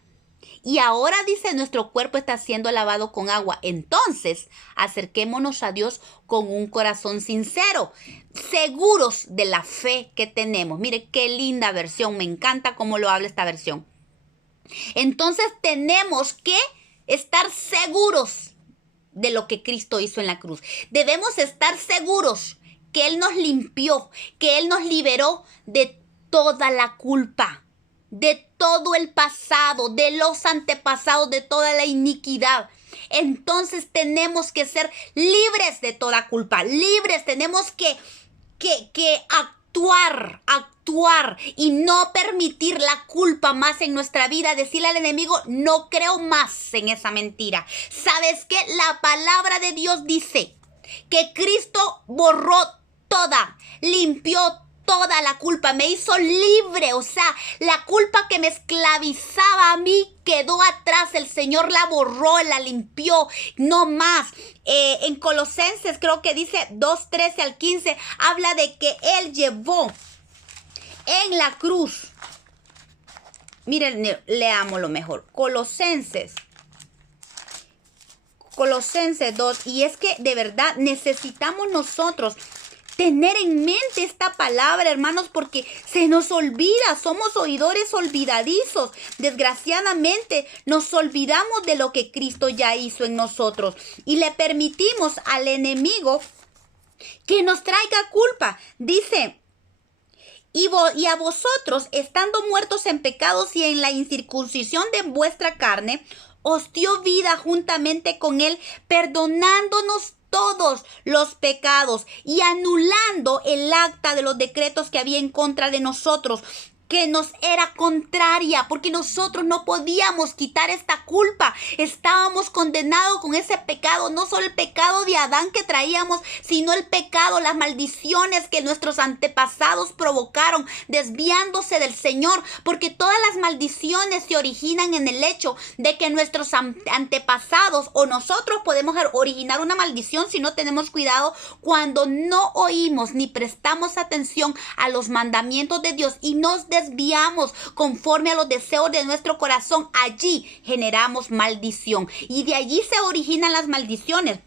Y ahora, dice, nuestro cuerpo está siendo lavado con agua. Entonces, acerquémonos a Dios con un corazón sincero, seguros de la fe que tenemos. Mire qué linda versión, me encanta cómo lo habla esta versión. Entonces, tenemos que estar seguros de lo que Cristo hizo en la cruz. Debemos estar seguros que Él nos limpió, que Él nos liberó de toda la culpa, de todo el pasado, de los antepasados, de toda la iniquidad. Entonces tenemos que ser libres de toda culpa, libres. Tenemos que actuar y no permitir la culpa más en nuestra vida. Decirle al enemigo: no creo más en esa mentira. ¿Sabes qué? La palabra de Dios dice que Cristo borró toda, limpió toda la culpa, me hizo libre. O sea, la culpa que me esclavizaba a mí quedó atrás. El Señor la borró, la limpió, no más. En Colosenses, creo que dice 2:13 al 15, habla de que Él llevó en la cruz. Miren, leámoslo mejor. Colosenses 2. Y es que de verdad necesitamos nosotros tener en mente esta palabra, hermanos, porque se nos olvida. Somos oidores olvidadizos. Desgraciadamente nos olvidamos de lo que Cristo ya hizo en nosotros y le permitimos al enemigo que nos traiga culpa. Dice: y a vosotros, estando muertos en pecados y en la incircuncisión de vuestra carne, os dio vida juntamente con Él, perdonándonos todos los pecados y anulando el acta de los decretos que había en contra de nosotros, que nos era contraria, porque nosotros no podíamos quitar esta culpa. Estábamos condenados con ese pecado, no solo el pecado de Adán que traíamos, sino el pecado, las maldiciones que nuestros antepasados provocaron, desviándose del Señor, porque todas las maldiciones se originan en el hecho de que nuestros antepasados o nosotros podemos originar una maldición si no tenemos cuidado, cuando no oímos ni prestamos atención a los mandamientos de Dios y nos desviamos desviamos conforme a los deseos de nuestro corazón, allí generamos maldición. Y de allí se originan las maldiciones.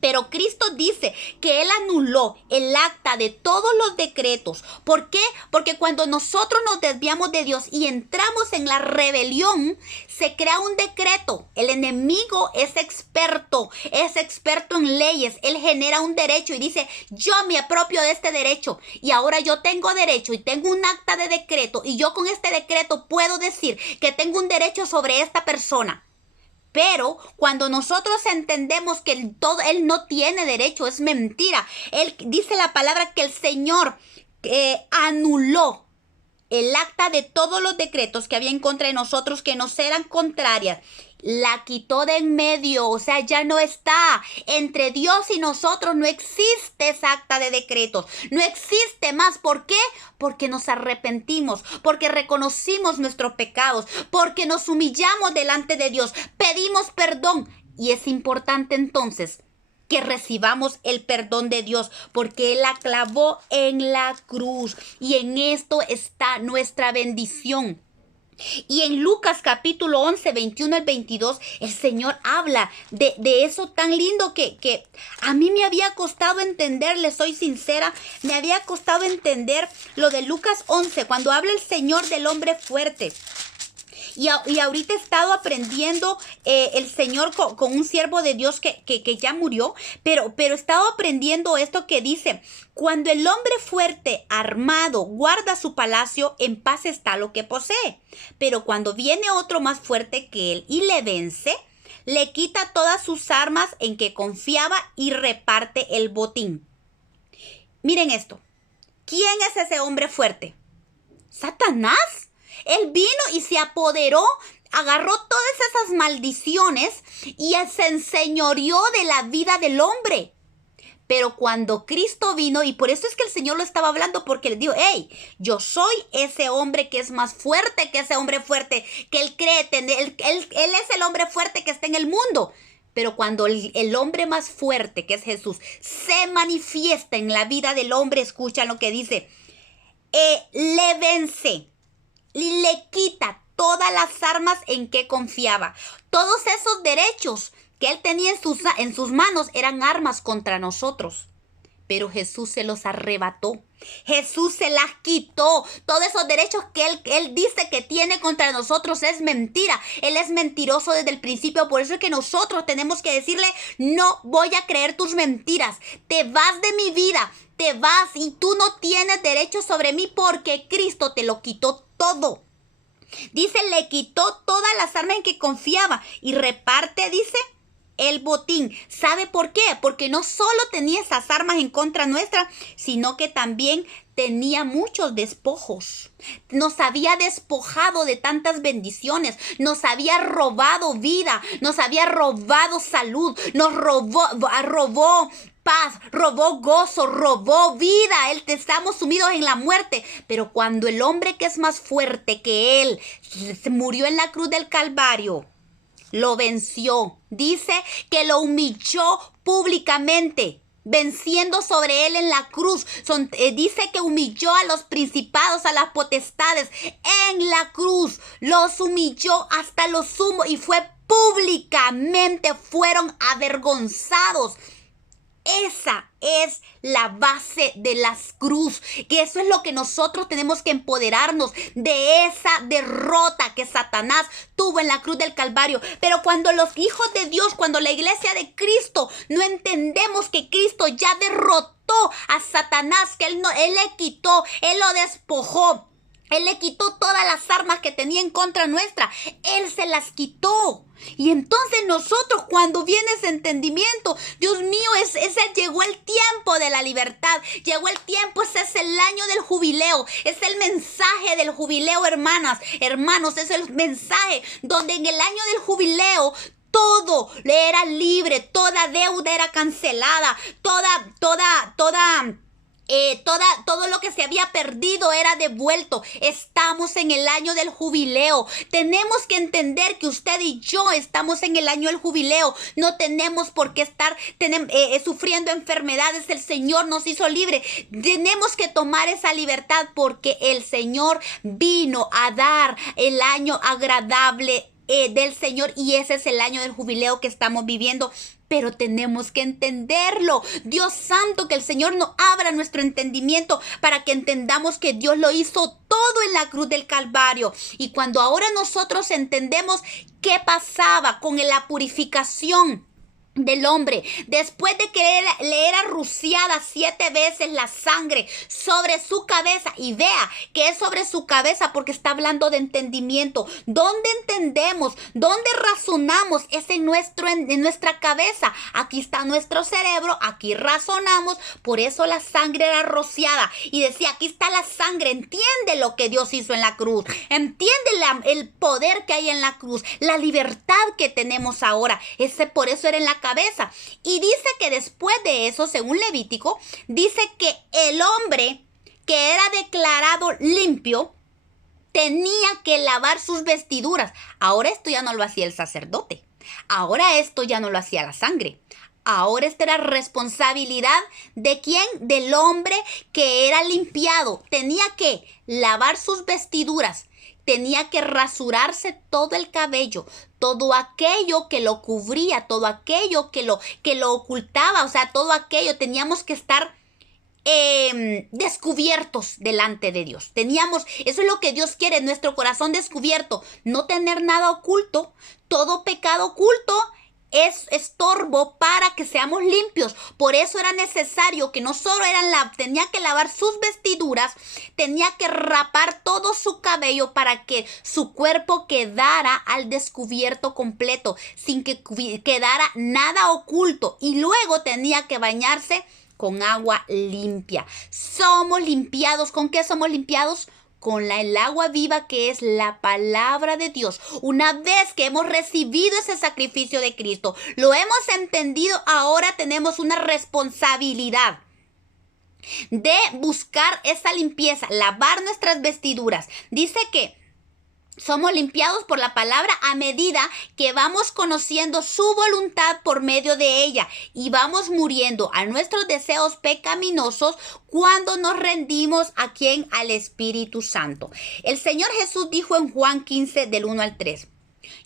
Pero Cristo dice que Él anuló el acta de todos los decretos. ¿Por qué? Porque cuando nosotros nos desviamos de Dios y entramos en la rebelión, se crea un decreto. El enemigo es experto en leyes. Él genera un derecho y dice, yo me apropio de este derecho. Y ahora yo tengo derecho y tengo un acta de decreto. Y yo con este decreto puedo decir que tengo un derecho sobre esta persona. Pero cuando nosotros entendemos que Él no tiene derecho, es mentira. Él dice la palabra que el Señor anuló el acta de todos los decretos que había en contra de nosotros, que nos eran contrarias. La quitó de en medio, o sea, ya no está. Entre Dios y nosotros no existe esa acta de decretos. No existe más. ¿Por qué? Porque nos arrepentimos, porque reconocimos nuestros pecados, porque nos humillamos delante de Dios, pedimos perdón. Y es importante entonces que recibamos el perdón de Dios, porque Él la clavó en la cruz. Y en esto está nuestra bendición. Y en Lucas capítulo 11, 21 al 22, el Señor habla de eso tan lindo que a mí me había costado entender, le soy sincera, me había costado entender lo de Lucas 11, cuando habla el Señor del hombre fuerte. Y ahorita he estado aprendiendo el Señor con un siervo de Dios que ya murió, pero he estado aprendiendo esto que dice, cuando el hombre fuerte, armado, guarda su palacio, en paz está lo que posee. Pero cuando viene otro más fuerte que él y le vence, le quita todas sus armas en que confiaba y reparte el botín. Miren esto. ¿Quién es ese hombre fuerte? ¿Satanás? Él vino y se apoderó, agarró todas esas maldiciones y se enseñoreó de la vida del hombre. Pero cuando Cristo vino, y por eso es que el Señor lo estaba hablando, porque le dijo, hey, yo soy ese hombre que es más fuerte que ese hombre fuerte, que él cree tener, él es el hombre fuerte que está en el mundo. Pero cuando el hombre más fuerte, que es Jesús, se manifiesta en la vida del hombre, escucha lo que dice, le vence. Le quita todas las armas en que confiaba. Todos esos derechos que él tenía en sus manos eran armas contra nosotros. Pero Jesús se los arrebató. Jesús se las quitó. Todos esos derechos que él dice que tiene contra nosotros es mentira. Él es mentiroso desde el principio. Por eso es que nosotros tenemos que decirle, no voy a creer tus mentiras. Te vas de mi vida. Te vas y tú no tienes derecho sobre mí porque Cristo te lo quitó todo. Dice, le quitó todas las armas en que confiaba y reparte, dice, el botín. ¿Sabe por qué? Porque no solo tenía esas armas en contra nuestra, sino que también tenía muchos despojos. Nos había despojado de tantas bendiciones, nos había robado vida, nos había robado salud, nos robó paz, robó gozo, robó vida. Estamos sumidos en la muerte. Pero cuando el hombre que es más fuerte que él murió en la cruz del Calvario, lo venció. Dice que lo humilló públicamente, venciendo sobre él en la cruz. Dice que humilló a los principados, a las potestades en la cruz. Los humilló hasta lo sumo y fue públicamente, fueron avergonzados. Esa es la base de la cruz, que eso es lo que nosotros tenemos que empoderarnos de esa derrota que Satanás tuvo en la cruz del Calvario. Pero cuando los hijos de Dios, cuando la iglesia de Cristo no entendemos que Cristo ya derrotó a Satanás, que él le quitó, él lo despojó, él le quitó todas las armas que tenía en contra nuestra, él se las quitó. Y entonces nosotros, cuando viene ese entendimiento, Dios mío, llegó el tiempo de la libertad, llegó el tiempo, ese es el año del jubileo, es el mensaje del jubileo, hermanos, es el mensaje donde en el año del jubileo todo era libre, toda deuda era cancelada, toda todo lo que se había perdido era devuelto. Estamos en el año del jubileo. Tenemos que entender que usted y yo estamos en el año del jubileo. No tenemos por qué estar sufriendo enfermedades. El Señor nos hizo libre. Tenemos que tomar esa libertad porque el Señor vino a dar el año agradable del Señor, y ese es el año del jubileo que estamos viviendo. Pero tenemos que entenderlo. Dios santo, que el Señor nos abra nuestro entendimiento para que entendamos que Dios lo hizo todo en la cruz del Calvario. Y cuando ahora nosotros entendemos qué pasaba con la purificación del hombre, después de que le era rociada 7 veces la sangre sobre su cabeza, y vea que es sobre su cabeza porque está hablando de entendimiento. ¿Dónde entendemos? ¿Dónde razonamos? Es en nuestra cabeza. Aquí está nuestro cerebro, aquí razonamos. Por eso la sangre era rociada y decía, aquí está la sangre. Entiende lo que Dios hizo en la cruz, entiende el poder que hay en la cruz, la libertad que tenemos ahora. Por eso era en la cabeza. Y dice que después de eso, según Levítico, dice que el hombre que era declarado limpio tenía que lavar sus vestiduras. Ahora esto ya no lo hacía el sacerdote. Ahora esto ya no lo hacía la sangre. Ahora esta era responsabilidad ¿de quién? Del hombre que era limpiado. Tenía que lavar sus vestiduras. Tenía que rasurarse todo el cabello, todo aquello que lo cubría, todo aquello que lo ocultaba, o sea, todo aquello. Teníamos que estar descubiertos delante de Dios. Eso es lo que Dios quiere, nuestro corazón descubierto, no tener nada oculto. Todo pecado oculto es estorbo para que seamos limpios. Por eso era necesario que no solo tenía que lavar sus vestiduras, tenía que rapar todo su cabello para que su cuerpo quedara al descubierto completo, sin que quedara nada oculto. Y luego tenía que bañarse con agua limpia. Somos limpiados. ¿Con qué somos limpiados? Con el agua viva, que es la palabra de Dios. Una vez que hemos recibido ese sacrificio de Cristo, lo hemos entendido, ahora tenemos una responsabilidad de buscar esa limpieza, lavar nuestras vestiduras. Dice que somos limpiados por la palabra a medida que vamos conociendo su voluntad por medio de ella, y vamos muriendo a nuestros deseos pecaminosos cuando nos rendimos ¿a quién? Al Espíritu Santo. El Señor Jesús dijo en Juan 15 del 1 al 3: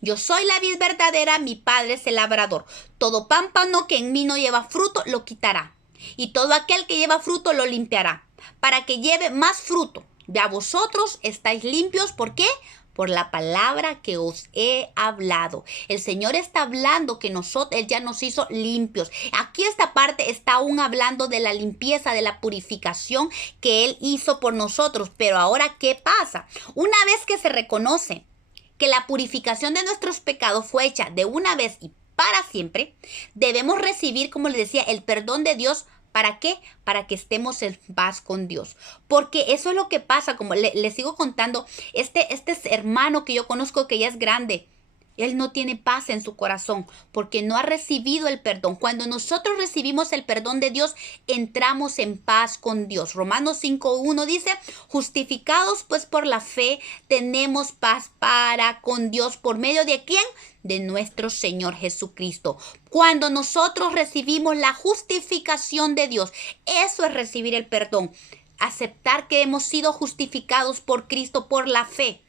yo soy la vid verdadera, mi Padre es el labrador. Todo pámpano que en mí no lleva fruto lo quitará, y todo aquel que lleva fruto lo limpiará, para que lleve más fruto. Ya vosotros estáis limpios. ¿Por qué? Por la palabra que os he hablado. El Señor está hablando que Él ya nos hizo limpios. Aquí esta parte está aún hablando de la limpieza, de la purificación que Él hizo por nosotros. Pero ahora, ¿qué pasa? Una vez que se reconoce que la purificación de nuestros pecados fue hecha de una vez y para siempre, debemos recibir, como les decía, el perdón de Dios. ¿Para qué? Para que estemos en paz con Dios. Porque eso es lo que pasa, como le sigo contando, este hermano que yo conozco que ya es grande, él no tiene paz en su corazón porque no ha recibido el perdón. Cuando nosotros recibimos el perdón de Dios, entramos en paz con Dios. Romanos 5:1 dice: justificados pues por la fe, tenemos paz para con Dios. ¿Por medio de quién? De nuestro Señor Jesucristo. Cuando nosotros recibimos la justificación de Dios, eso es recibir el perdón. Aceptar que hemos sido justificados por Cristo por la fe.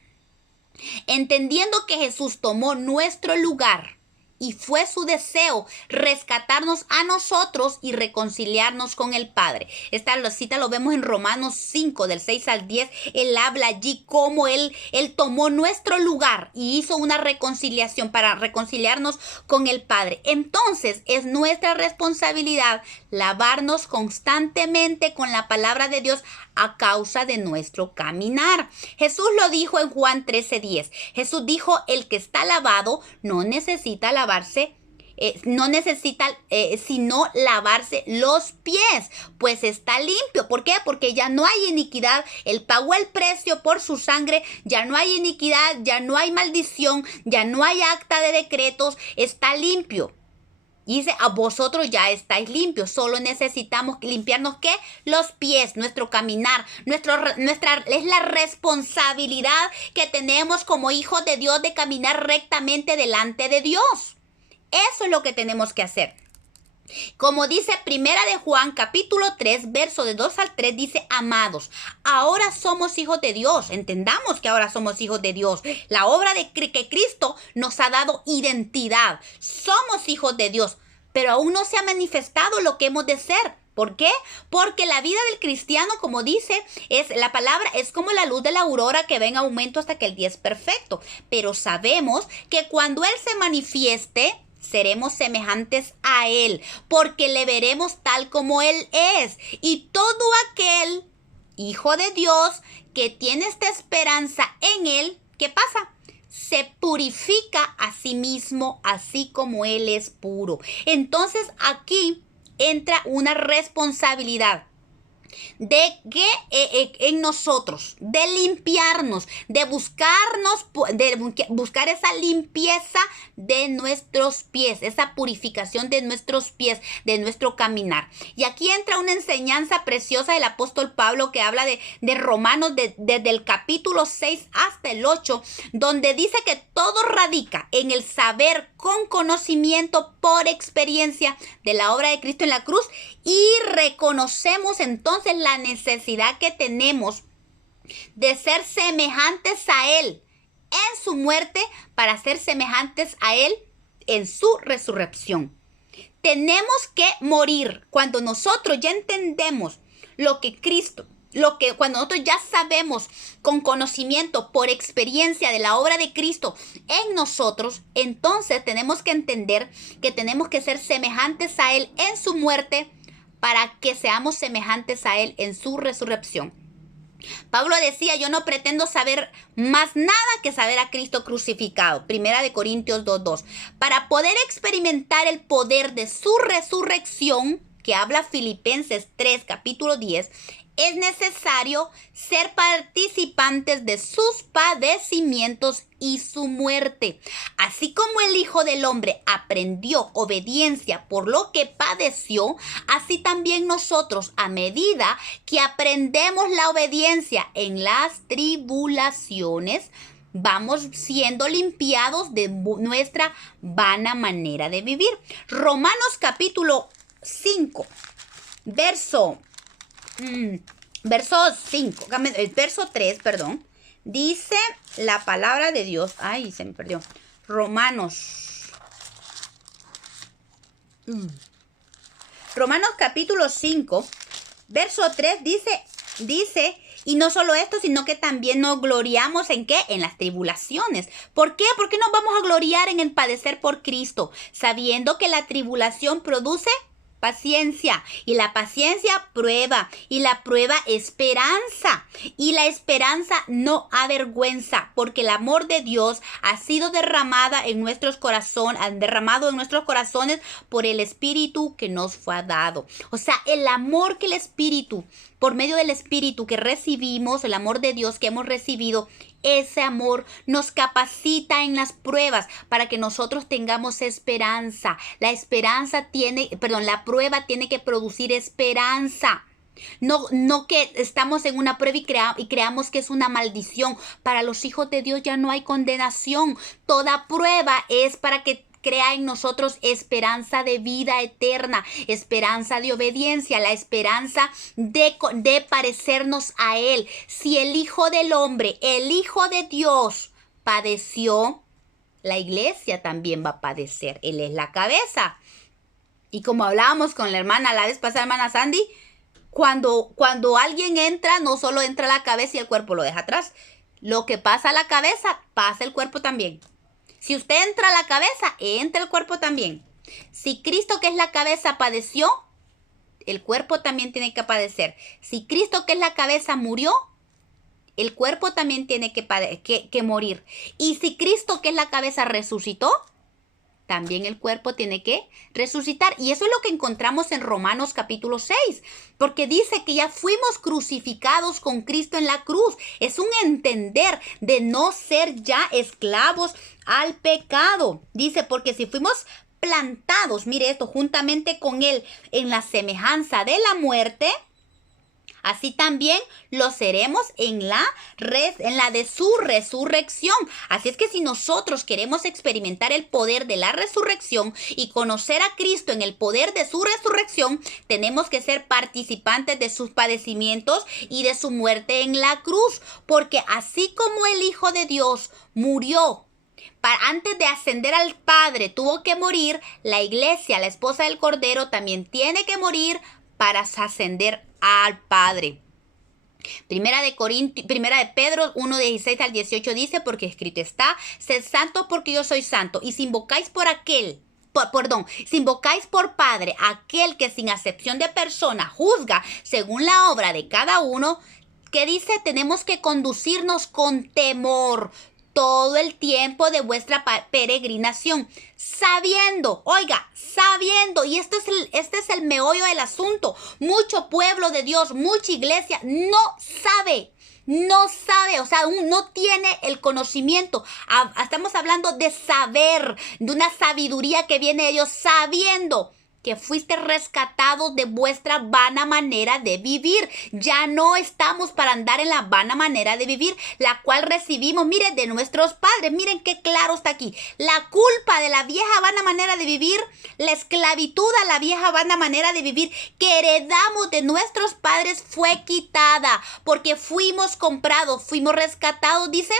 Entendiendo que Jesús tomó nuestro lugar y fue su deseo rescatarnos a nosotros y reconciliarnos con el Padre. Esta cita lo vemos en Romanos 5, del 6 al 10. Él habla allí cómo Él tomó nuestro lugar y hizo una reconciliación para reconciliarnos con el Padre. Entonces es nuestra responsabilidad lavarnos constantemente con la palabra de Dios a causa de nuestro caminar. Jesús lo dijo en Juan 13:10. Jesús dijo: el que está lavado no necesita lavarse, sino lavarse los pies, pues está limpio. ¿Por qué? Porque ya no hay iniquidad. Él pagó el precio por su sangre. Ya no hay iniquidad, ya no hay maldición, ya no hay acta de decretos. Está limpio. Y dice, a vosotros ya estáis limpios. Solo necesitamos limpiarnos, ¿qué? Los pies, nuestro caminar. Es la responsabilidad que tenemos como hijos de Dios de caminar rectamente delante de Dios. Eso es lo que tenemos que hacer. Como dice Primera de Juan, capítulo 3, verso de 2 al 3, dice, amados, ahora somos hijos de Dios. Entendamos que ahora somos hijos de Dios. La obra de que Cristo nos ha dado identidad. Somos hijos de Dios, pero aún no se ha manifestado lo que hemos de ser. ¿Por qué? Porque la vida del cristiano, como dice, la palabra es como la luz de la aurora que va en aumento hasta que el día es perfecto. Pero sabemos que cuando Él se manifieste, seremos semejantes a Él, porque le veremos tal como Él es. Y todo aquel hijo de Dios que tiene esta esperanza en Él, ¿qué pasa? Se purifica a sí mismo, así como Él es puro. Entonces aquí entra una responsabilidad de que en nosotros, de limpiarnos, de buscar esa limpieza de nuestros pies, esa purificación de nuestros pies, de nuestro caminar. Y aquí entra una enseñanza preciosa del apóstol Pablo que habla de Romanos desde el capítulo 6 hasta el 8, donde dice que todo radica en el saber con conocimiento por experiencia de la obra de Cristo en la cruz, y reconocemos entonces la necesidad que tenemos de ser semejantes a Él en su muerte para ser semejantes a Él en su resurrección. Tenemos que morir cuando nosotros ya entendemos lo que Cristo, cuando nosotros ya sabemos con conocimiento, por experiencia de la obra de Cristo en nosotros, entonces tenemos que entender que tenemos que ser semejantes a Él en su muerte para que seamos semejantes a Él en su resurrección. Pablo decía, yo no pretendo saber más nada que saber a Cristo crucificado. Primera de Corintios 2:2. Para poder experimentar el poder de su resurrección, que habla Filipenses 3, capítulo 10, es necesario ser participantes de sus padecimientos y su muerte. Así como el Hijo del Hombre aprendió obediencia por lo que padeció, así también nosotros, a medida que aprendemos la obediencia en las tribulaciones, vamos siendo limpiados de nuestra vana manera de vivir. Romanos capítulo 5, verso 3, perdón, dice la palabra de Dios. Ay, se me perdió. Romanos capítulo 5, verso 3 dice, y no solo esto, sino que también nos gloriamos ¿en qué? En las tribulaciones. ¿Por qué? ¿Por qué nos vamos a gloriar en el padecer por Cristo? Sabiendo que la tribulación produce paciencia, y la paciencia prueba, y la prueba esperanza, y la esperanza no avergüenza, porque el amor de Dios ha sido derramado en nuestros corazones por el Espíritu que nos fue dado. O sea, el amor que el Espíritu, por medio del Espíritu que recibimos, el amor de Dios que hemos recibido, ese amor nos capacita en las pruebas para que nosotros tengamos esperanza. La prueba tiene que producir esperanza. No que estamos en una prueba y creamos que es una maldición. Para los hijos de Dios ya no hay condenación. Toda prueba es para que crea en nosotros esperanza de vida eterna, esperanza de obediencia, la esperanza de parecernos a Él. Si el Hijo del Hombre, el Hijo de Dios, padeció, la iglesia también va a padecer. Él es la cabeza. Y como hablábamos con la hermana la vez pasada, hermana Sandy, cuando alguien entra, no solo entra la cabeza y el cuerpo lo deja atrás. Lo que pasa a la cabeza, pasa el cuerpo también. Si usted entra a la cabeza, entra el cuerpo también. Si Cristo, que es la cabeza, padeció, el cuerpo también tiene que padecer. Si Cristo, que es la cabeza, murió, el cuerpo también tiene que morir. Y si Cristo, que es la cabeza, resucitó, también el cuerpo tiene que resucitar. Y eso es lo que encontramos en Romanos capítulo 6. Porque dice que ya fuimos crucificados con Cristo en la cruz. Es un entender de no ser ya esclavos al pecado. Dice, porque si fuimos plantados, mire esto, juntamente con Él en la semejanza de la muerte, así también lo seremos en la de su resurrección. Así es que si nosotros queremos experimentar el poder de la resurrección y conocer a Cristo en el poder de su resurrección, tenemos que ser participantes de sus padecimientos y de su muerte en la cruz. Porque así como el Hijo de Dios murió, antes de ascender al Padre tuvo que morir, la iglesia, la esposa del Cordero, también tiene que morir para ascender al Padre. Primera de Pedro 1:16 al 18 dice, porque escrito está, sed santos porque yo soy santo. Y si invocáis si invocáis por Padre aquel que sin acepción de persona juzga según la obra de cada uno, que dice, tenemos que conducirnos con temor todo el tiempo de vuestra peregrinación, sabiendo, y este es el meollo del asunto. Mucho pueblo de Dios, mucha iglesia no sabe, o sea, aún no tiene el conocimiento. Estamos hablando de saber, de una sabiduría que viene de Dios, sabiendo que fuiste rescatados de vuestra vana manera de vivir. Ya no estamos para andar en la vana manera de vivir, la cual recibimos, mire, de nuestros padres. Miren qué claro está aquí. La culpa de la vieja vana manera de vivir, la esclavitud a la vieja vana manera de vivir que heredamos de nuestros padres fue quitada, porque fuimos comprados, fuimos rescatados, dice,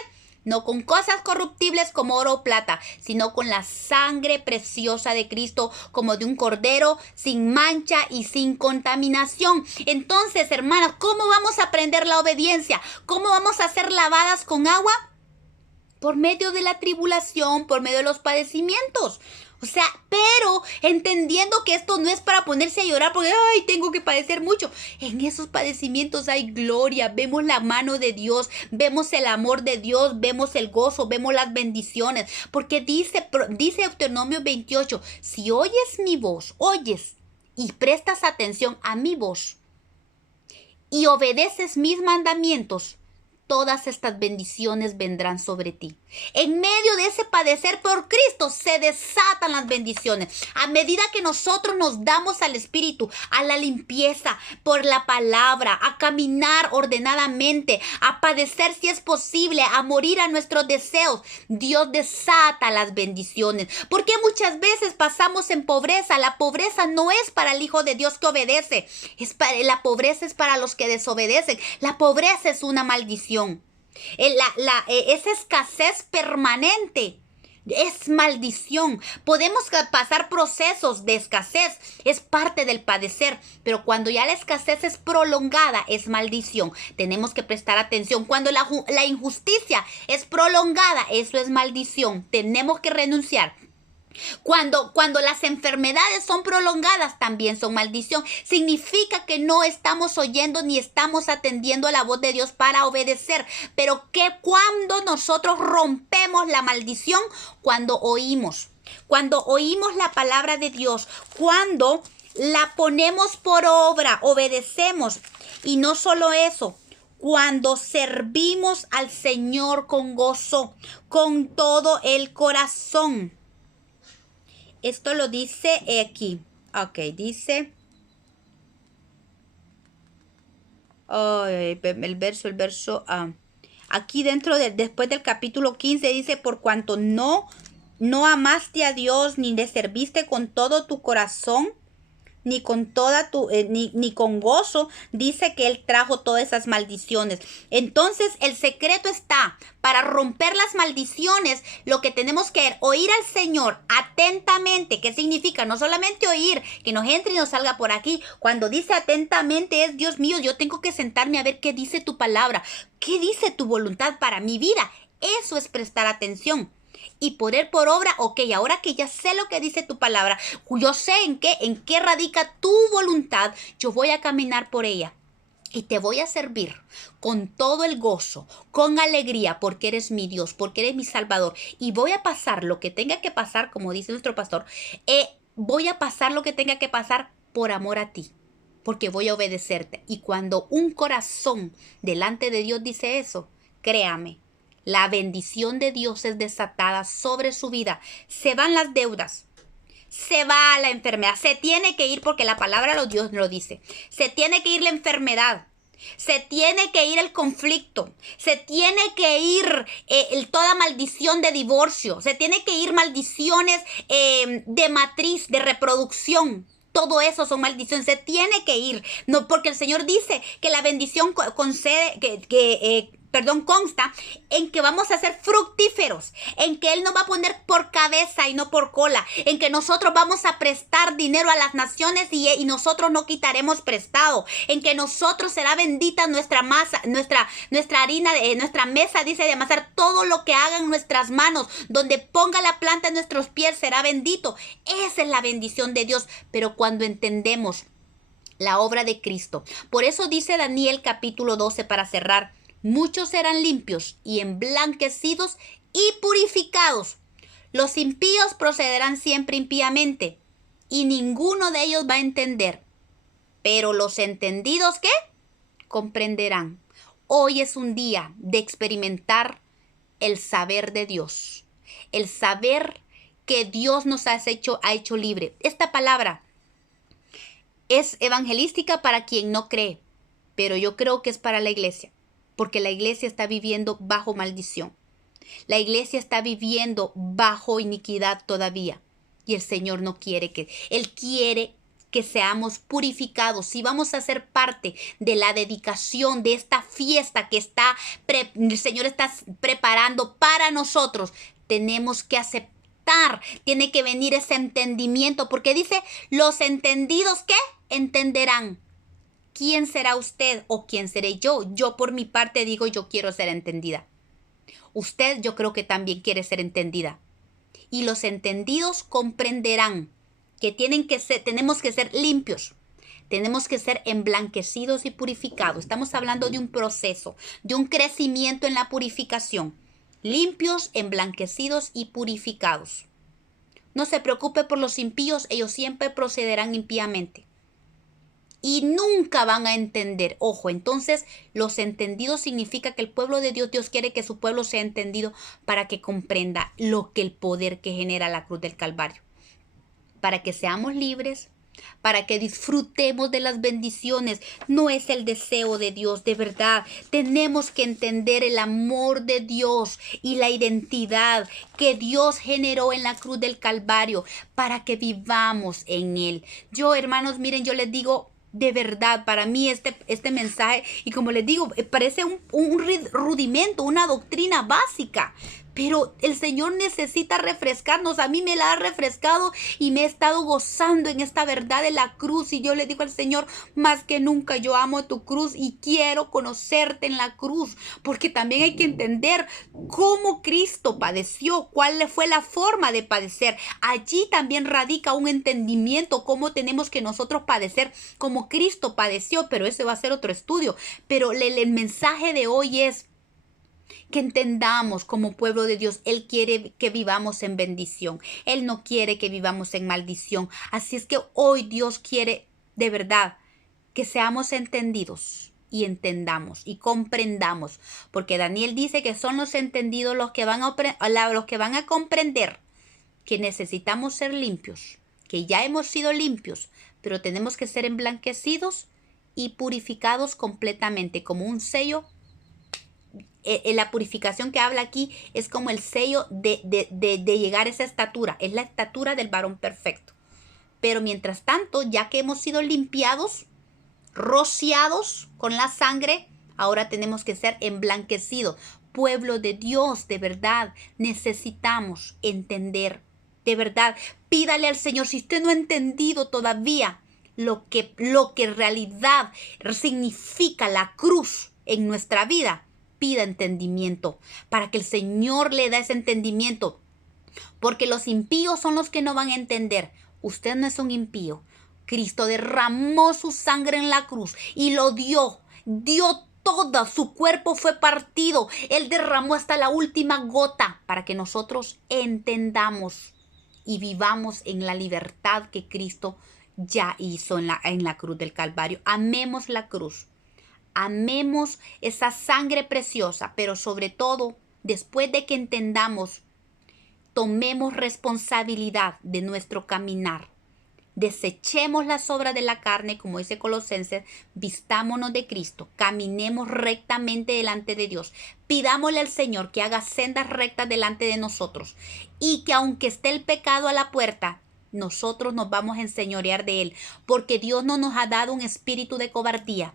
no con cosas corruptibles como oro o plata, sino con la sangre preciosa de Cristo, como de un cordero, sin mancha y sin contaminación. Entonces, hermanas, ¿cómo vamos a aprender la obediencia? ¿Cómo vamos a ser lavadas con agua? Por medio de la tribulación, por medio de los padecimientos. O sea, pero entendiendo que esto no es para ponerse a llorar porque, ay, tengo que padecer mucho. En esos padecimientos hay gloria, vemos la mano de Dios, vemos el amor de Dios, vemos el gozo, vemos las bendiciones. Porque dice Deuteronomio 28, si oyes mi voz, y prestas atención a mi voz y obedeces mis mandamientos, todas estas bendiciones vendrán sobre ti. En medio de ese padecer por Cristo se desatan las bendiciones. A medida que nosotros nos damos al Espíritu, a la limpieza por la palabra, a caminar ordenadamente, a padecer si es posible, a morir a nuestros deseos, Dios desata las bendiciones. Porque muchas veces pasamos en pobreza. La pobreza no es para el Hijo de Dios que obedece. La pobreza es para los que desobedecen. La pobreza es una maldición. Esa escasez permanente es maldición. Podemos pasar procesos de escasez, es parte del padecer, pero cuando ya la escasez es prolongada, es maldición. Tenemos que prestar atención. Cuando la injusticia es prolongada, eso es maldición. Tenemos que renunciar. Cuando las enfermedades son prolongadas, también son maldición. Significa que no estamos oyendo ni estamos atendiendo a la voz de Dios para obedecer. Pero que cuando nosotros rompemos la maldición, cuando oímos la palabra de Dios, cuando la ponemos por obra, obedecemos. Y no solo eso, cuando servimos al Señor con gozo, con todo el corazón. Esto lo dice aquí. Ok, dice. El verso. Aquí después del capítulo 15 dice, por cuanto no amaste a Dios, ni le serviste con todo tu corazón, ni con ni con gozo, dice que Él trajo todas esas maldiciones. Entonces el secreto está para romper las maldiciones. Lo que tenemos que oír al Señor atentamente. ¿Qué significa? No solamente oír, que nos entre y nos salga por aquí. Cuando dice atentamente es, Dios mío, yo tengo que sentarme a ver qué dice tu palabra, qué dice tu voluntad para mi vida. Eso es prestar atención. Y poner por obra, ok, ahora que ya sé lo que dice tu palabra, yo sé en qué radica tu voluntad, yo voy a caminar por ella. Y te voy a servir con todo el gozo, con alegría, porque eres mi Dios, porque eres mi Salvador. Y voy a pasar lo que tenga que pasar, como dice nuestro pastor, voy a pasar lo que tenga que pasar por amor a ti, porque voy a obedecerte. Y cuando un corazón delante de Dios dice eso, créame, la bendición de Dios es desatada sobre su vida. Se van las deudas, se va la enfermedad. Se tiene que ir porque la palabra de Dios lo dice. Se tiene que ir la enfermedad. Se tiene que ir el conflicto, se tiene que ir toda maldición de divorcio, se tiene que ir maldiciones de matriz, de reproducción. Todo eso son maldiciones, se tiene que ir. No, porque el Señor dice que la bendición consta en que vamos a ser fructíferos, en que Él nos va a poner por cabeza y no por cola, en que nosotros vamos a prestar dinero a las naciones y nosotros no quitaremos prestado, en que nosotros será bendita nuestra masa, nuestra harina, nuestra mesa, dice, de amasar. Todo lo que hagan nuestras manos, donde ponga la planta de nuestros pies, será bendito. Esa es la bendición de Dios. Pero cuando entendemos la obra de Cristo, por eso dice Daniel capítulo 12, para cerrar: muchos serán limpios y emblanquecidos y purificados. Los impíos procederán siempre impíamente, y ninguno de ellos va a entender. Pero los entendidos, ¿qué? Comprenderán. Hoy es un día de experimentar el saber de Dios. El saber que Dios nos ha hecho libre. Esta palabra es evangelística para quien no cree, pero yo creo que es para la iglesia. Porque la iglesia está viviendo bajo maldición. La iglesia está viviendo bajo iniquidad todavía. Y el Señor no quiere que... Él quiere que seamos purificados. Si vamos a ser parte de la dedicación de esta fiesta que el Señor está preparando para nosotros, tenemos que aceptar. Tiene que venir ese entendimiento. Porque dice, los entendidos, ¿qué? Entenderán. ¿Quién será usted o quién seré yo? Yo por mi parte digo, yo quiero ser entendida. Usted, yo creo que también quiere ser entendida. Y los entendidos comprenderán que tenemos que ser limpios. Tenemos que ser emblanquecidos y purificados. Estamos hablando de un proceso, de un crecimiento en la purificación. Limpios, emblanquecidos y purificados. No se preocupe por los impíos, ellos siempre procederán impíamente. Y nunca van a entender. Ojo, entonces los entendidos significa que el pueblo de Dios, Dios quiere que su pueblo sea entendido para que comprenda el poder que genera la cruz del Calvario. Para que seamos libres, para que disfrutemos de las bendiciones. No es el deseo de Dios, de verdad. Tenemos que entender el amor de Dios y la identidad que Dios generó en la cruz del Calvario para que vivamos en Él. Yo, hermanos, miren, yo les digo, de verdad, para mí este mensaje, y como les digo, parece un rudimento, una doctrina básica. Pero el Señor necesita refrescarnos. A mí me la ha refrescado y me he estado gozando en esta verdad de la cruz. Y yo le digo al Señor, más que nunca yo amo tu cruz y quiero conocerte en la cruz. Porque también hay que entender cómo Cristo padeció, cuál fue la forma de padecer. Allí también radica un entendimiento, cómo tenemos que nosotros padecer como Cristo padeció. Pero ese va a ser otro estudio. Pero el mensaje de hoy es que entendamos como pueblo de Dios. Él quiere que vivamos en bendición. Él no quiere que vivamos en maldición. Así es que hoy Dios quiere de verdad que seamos entendidos y entendamos y comprendamos. Porque Daniel dice que son los entendidos los que van a comprender que necesitamos ser limpios, que ya hemos sido limpios, pero tenemos que ser emblanquecidos y purificados completamente, como un sello. La purificación que habla aquí es como el sello de llegar a esa estatura. Es la estatura del varón perfecto. Pero mientras tanto, ya que hemos sido limpiados, rociados con la sangre, ahora tenemos que ser emblanquecidos. Pueblo de Dios, de verdad, necesitamos entender. De verdad, pídale al Señor, si usted no ha entendido todavía lo que en realidad significa la cruz en nuestra vida, pida entendimiento para que el Señor le dé ese entendimiento. Porque los impíos son los que no van a entender. Usted no es un impío. Cristo derramó su sangre en la cruz y lo dio toda. Su cuerpo fue partido. Él derramó hasta la última gota para que nosotros entendamos y vivamos en la libertad que Cristo ya hizo en la cruz del Calvario. Amemos la cruz. Amemos esa sangre preciosa, pero sobre todo, después de que entendamos tomemos responsabilidad de nuestro caminar. Desechemos las obras de la carne, como dice Colosenses, vistámonos de Cristo, caminemos rectamente delante de Dios. Pidámosle al Señor que haga sendas rectas delante de nosotros y que aunque esté el pecado a la puerta, nosotros nos vamos a enseñorear de él, porque Dios no nos ha dado un espíritu de cobardía,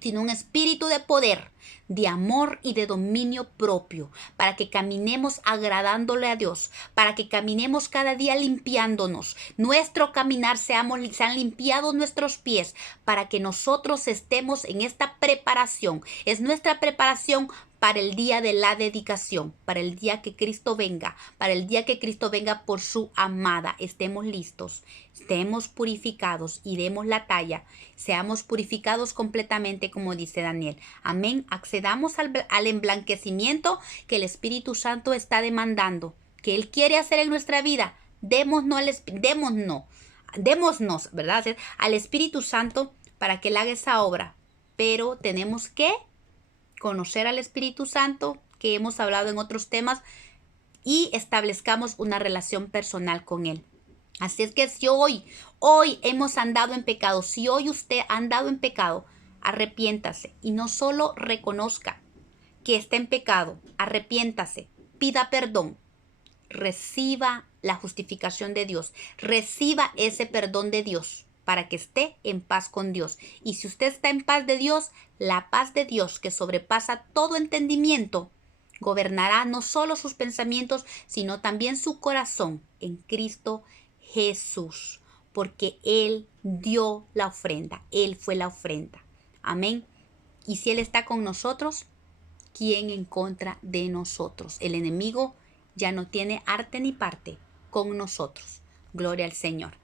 sino un espíritu de poder, de amor y de dominio propio, para que caminemos agradándole a Dios, para que caminemos cada día limpiándonos. Nuestro caminar sean limpiados nuestros pies, para que nosotros estemos en esta preparación. Es nuestra preparación para el día de la dedicación, para el día que Cristo venga, para el día que Cristo venga por su amada. Estemos listos, estemos purificados y demos la talla, seamos purificados completamente, como dice Daniel. Amén. Accedamos al emblanquecimiento que el Espíritu Santo está demandando, que Él quiere hacer en nuestra vida. Démonos, ¿verdad? Al Espíritu Santo para que Él haga esa obra. Pero tenemos que conocer al Espíritu Santo, que hemos hablado en otros temas, y establezcamos una relación personal con Él. Así es que si hoy hemos andado en pecado, si hoy usted ha andado en pecado, arrepiéntase y no solo reconozca que está en pecado, arrepiéntase, pida perdón, reciba la justificación de Dios, reciba ese perdón de Dios para que esté en paz con Dios. Y si usted está en paz de Dios, la paz de Dios que sobrepasa todo entendimiento, gobernará no solo sus pensamientos, sino también su corazón en Cristo Jesús, porque Él dio la ofrenda, Él fue la ofrenda. Amén. Y si Él está con nosotros, ¿quién en contra de nosotros? El enemigo ya no tiene arte ni parte con nosotros. Gloria al Señor.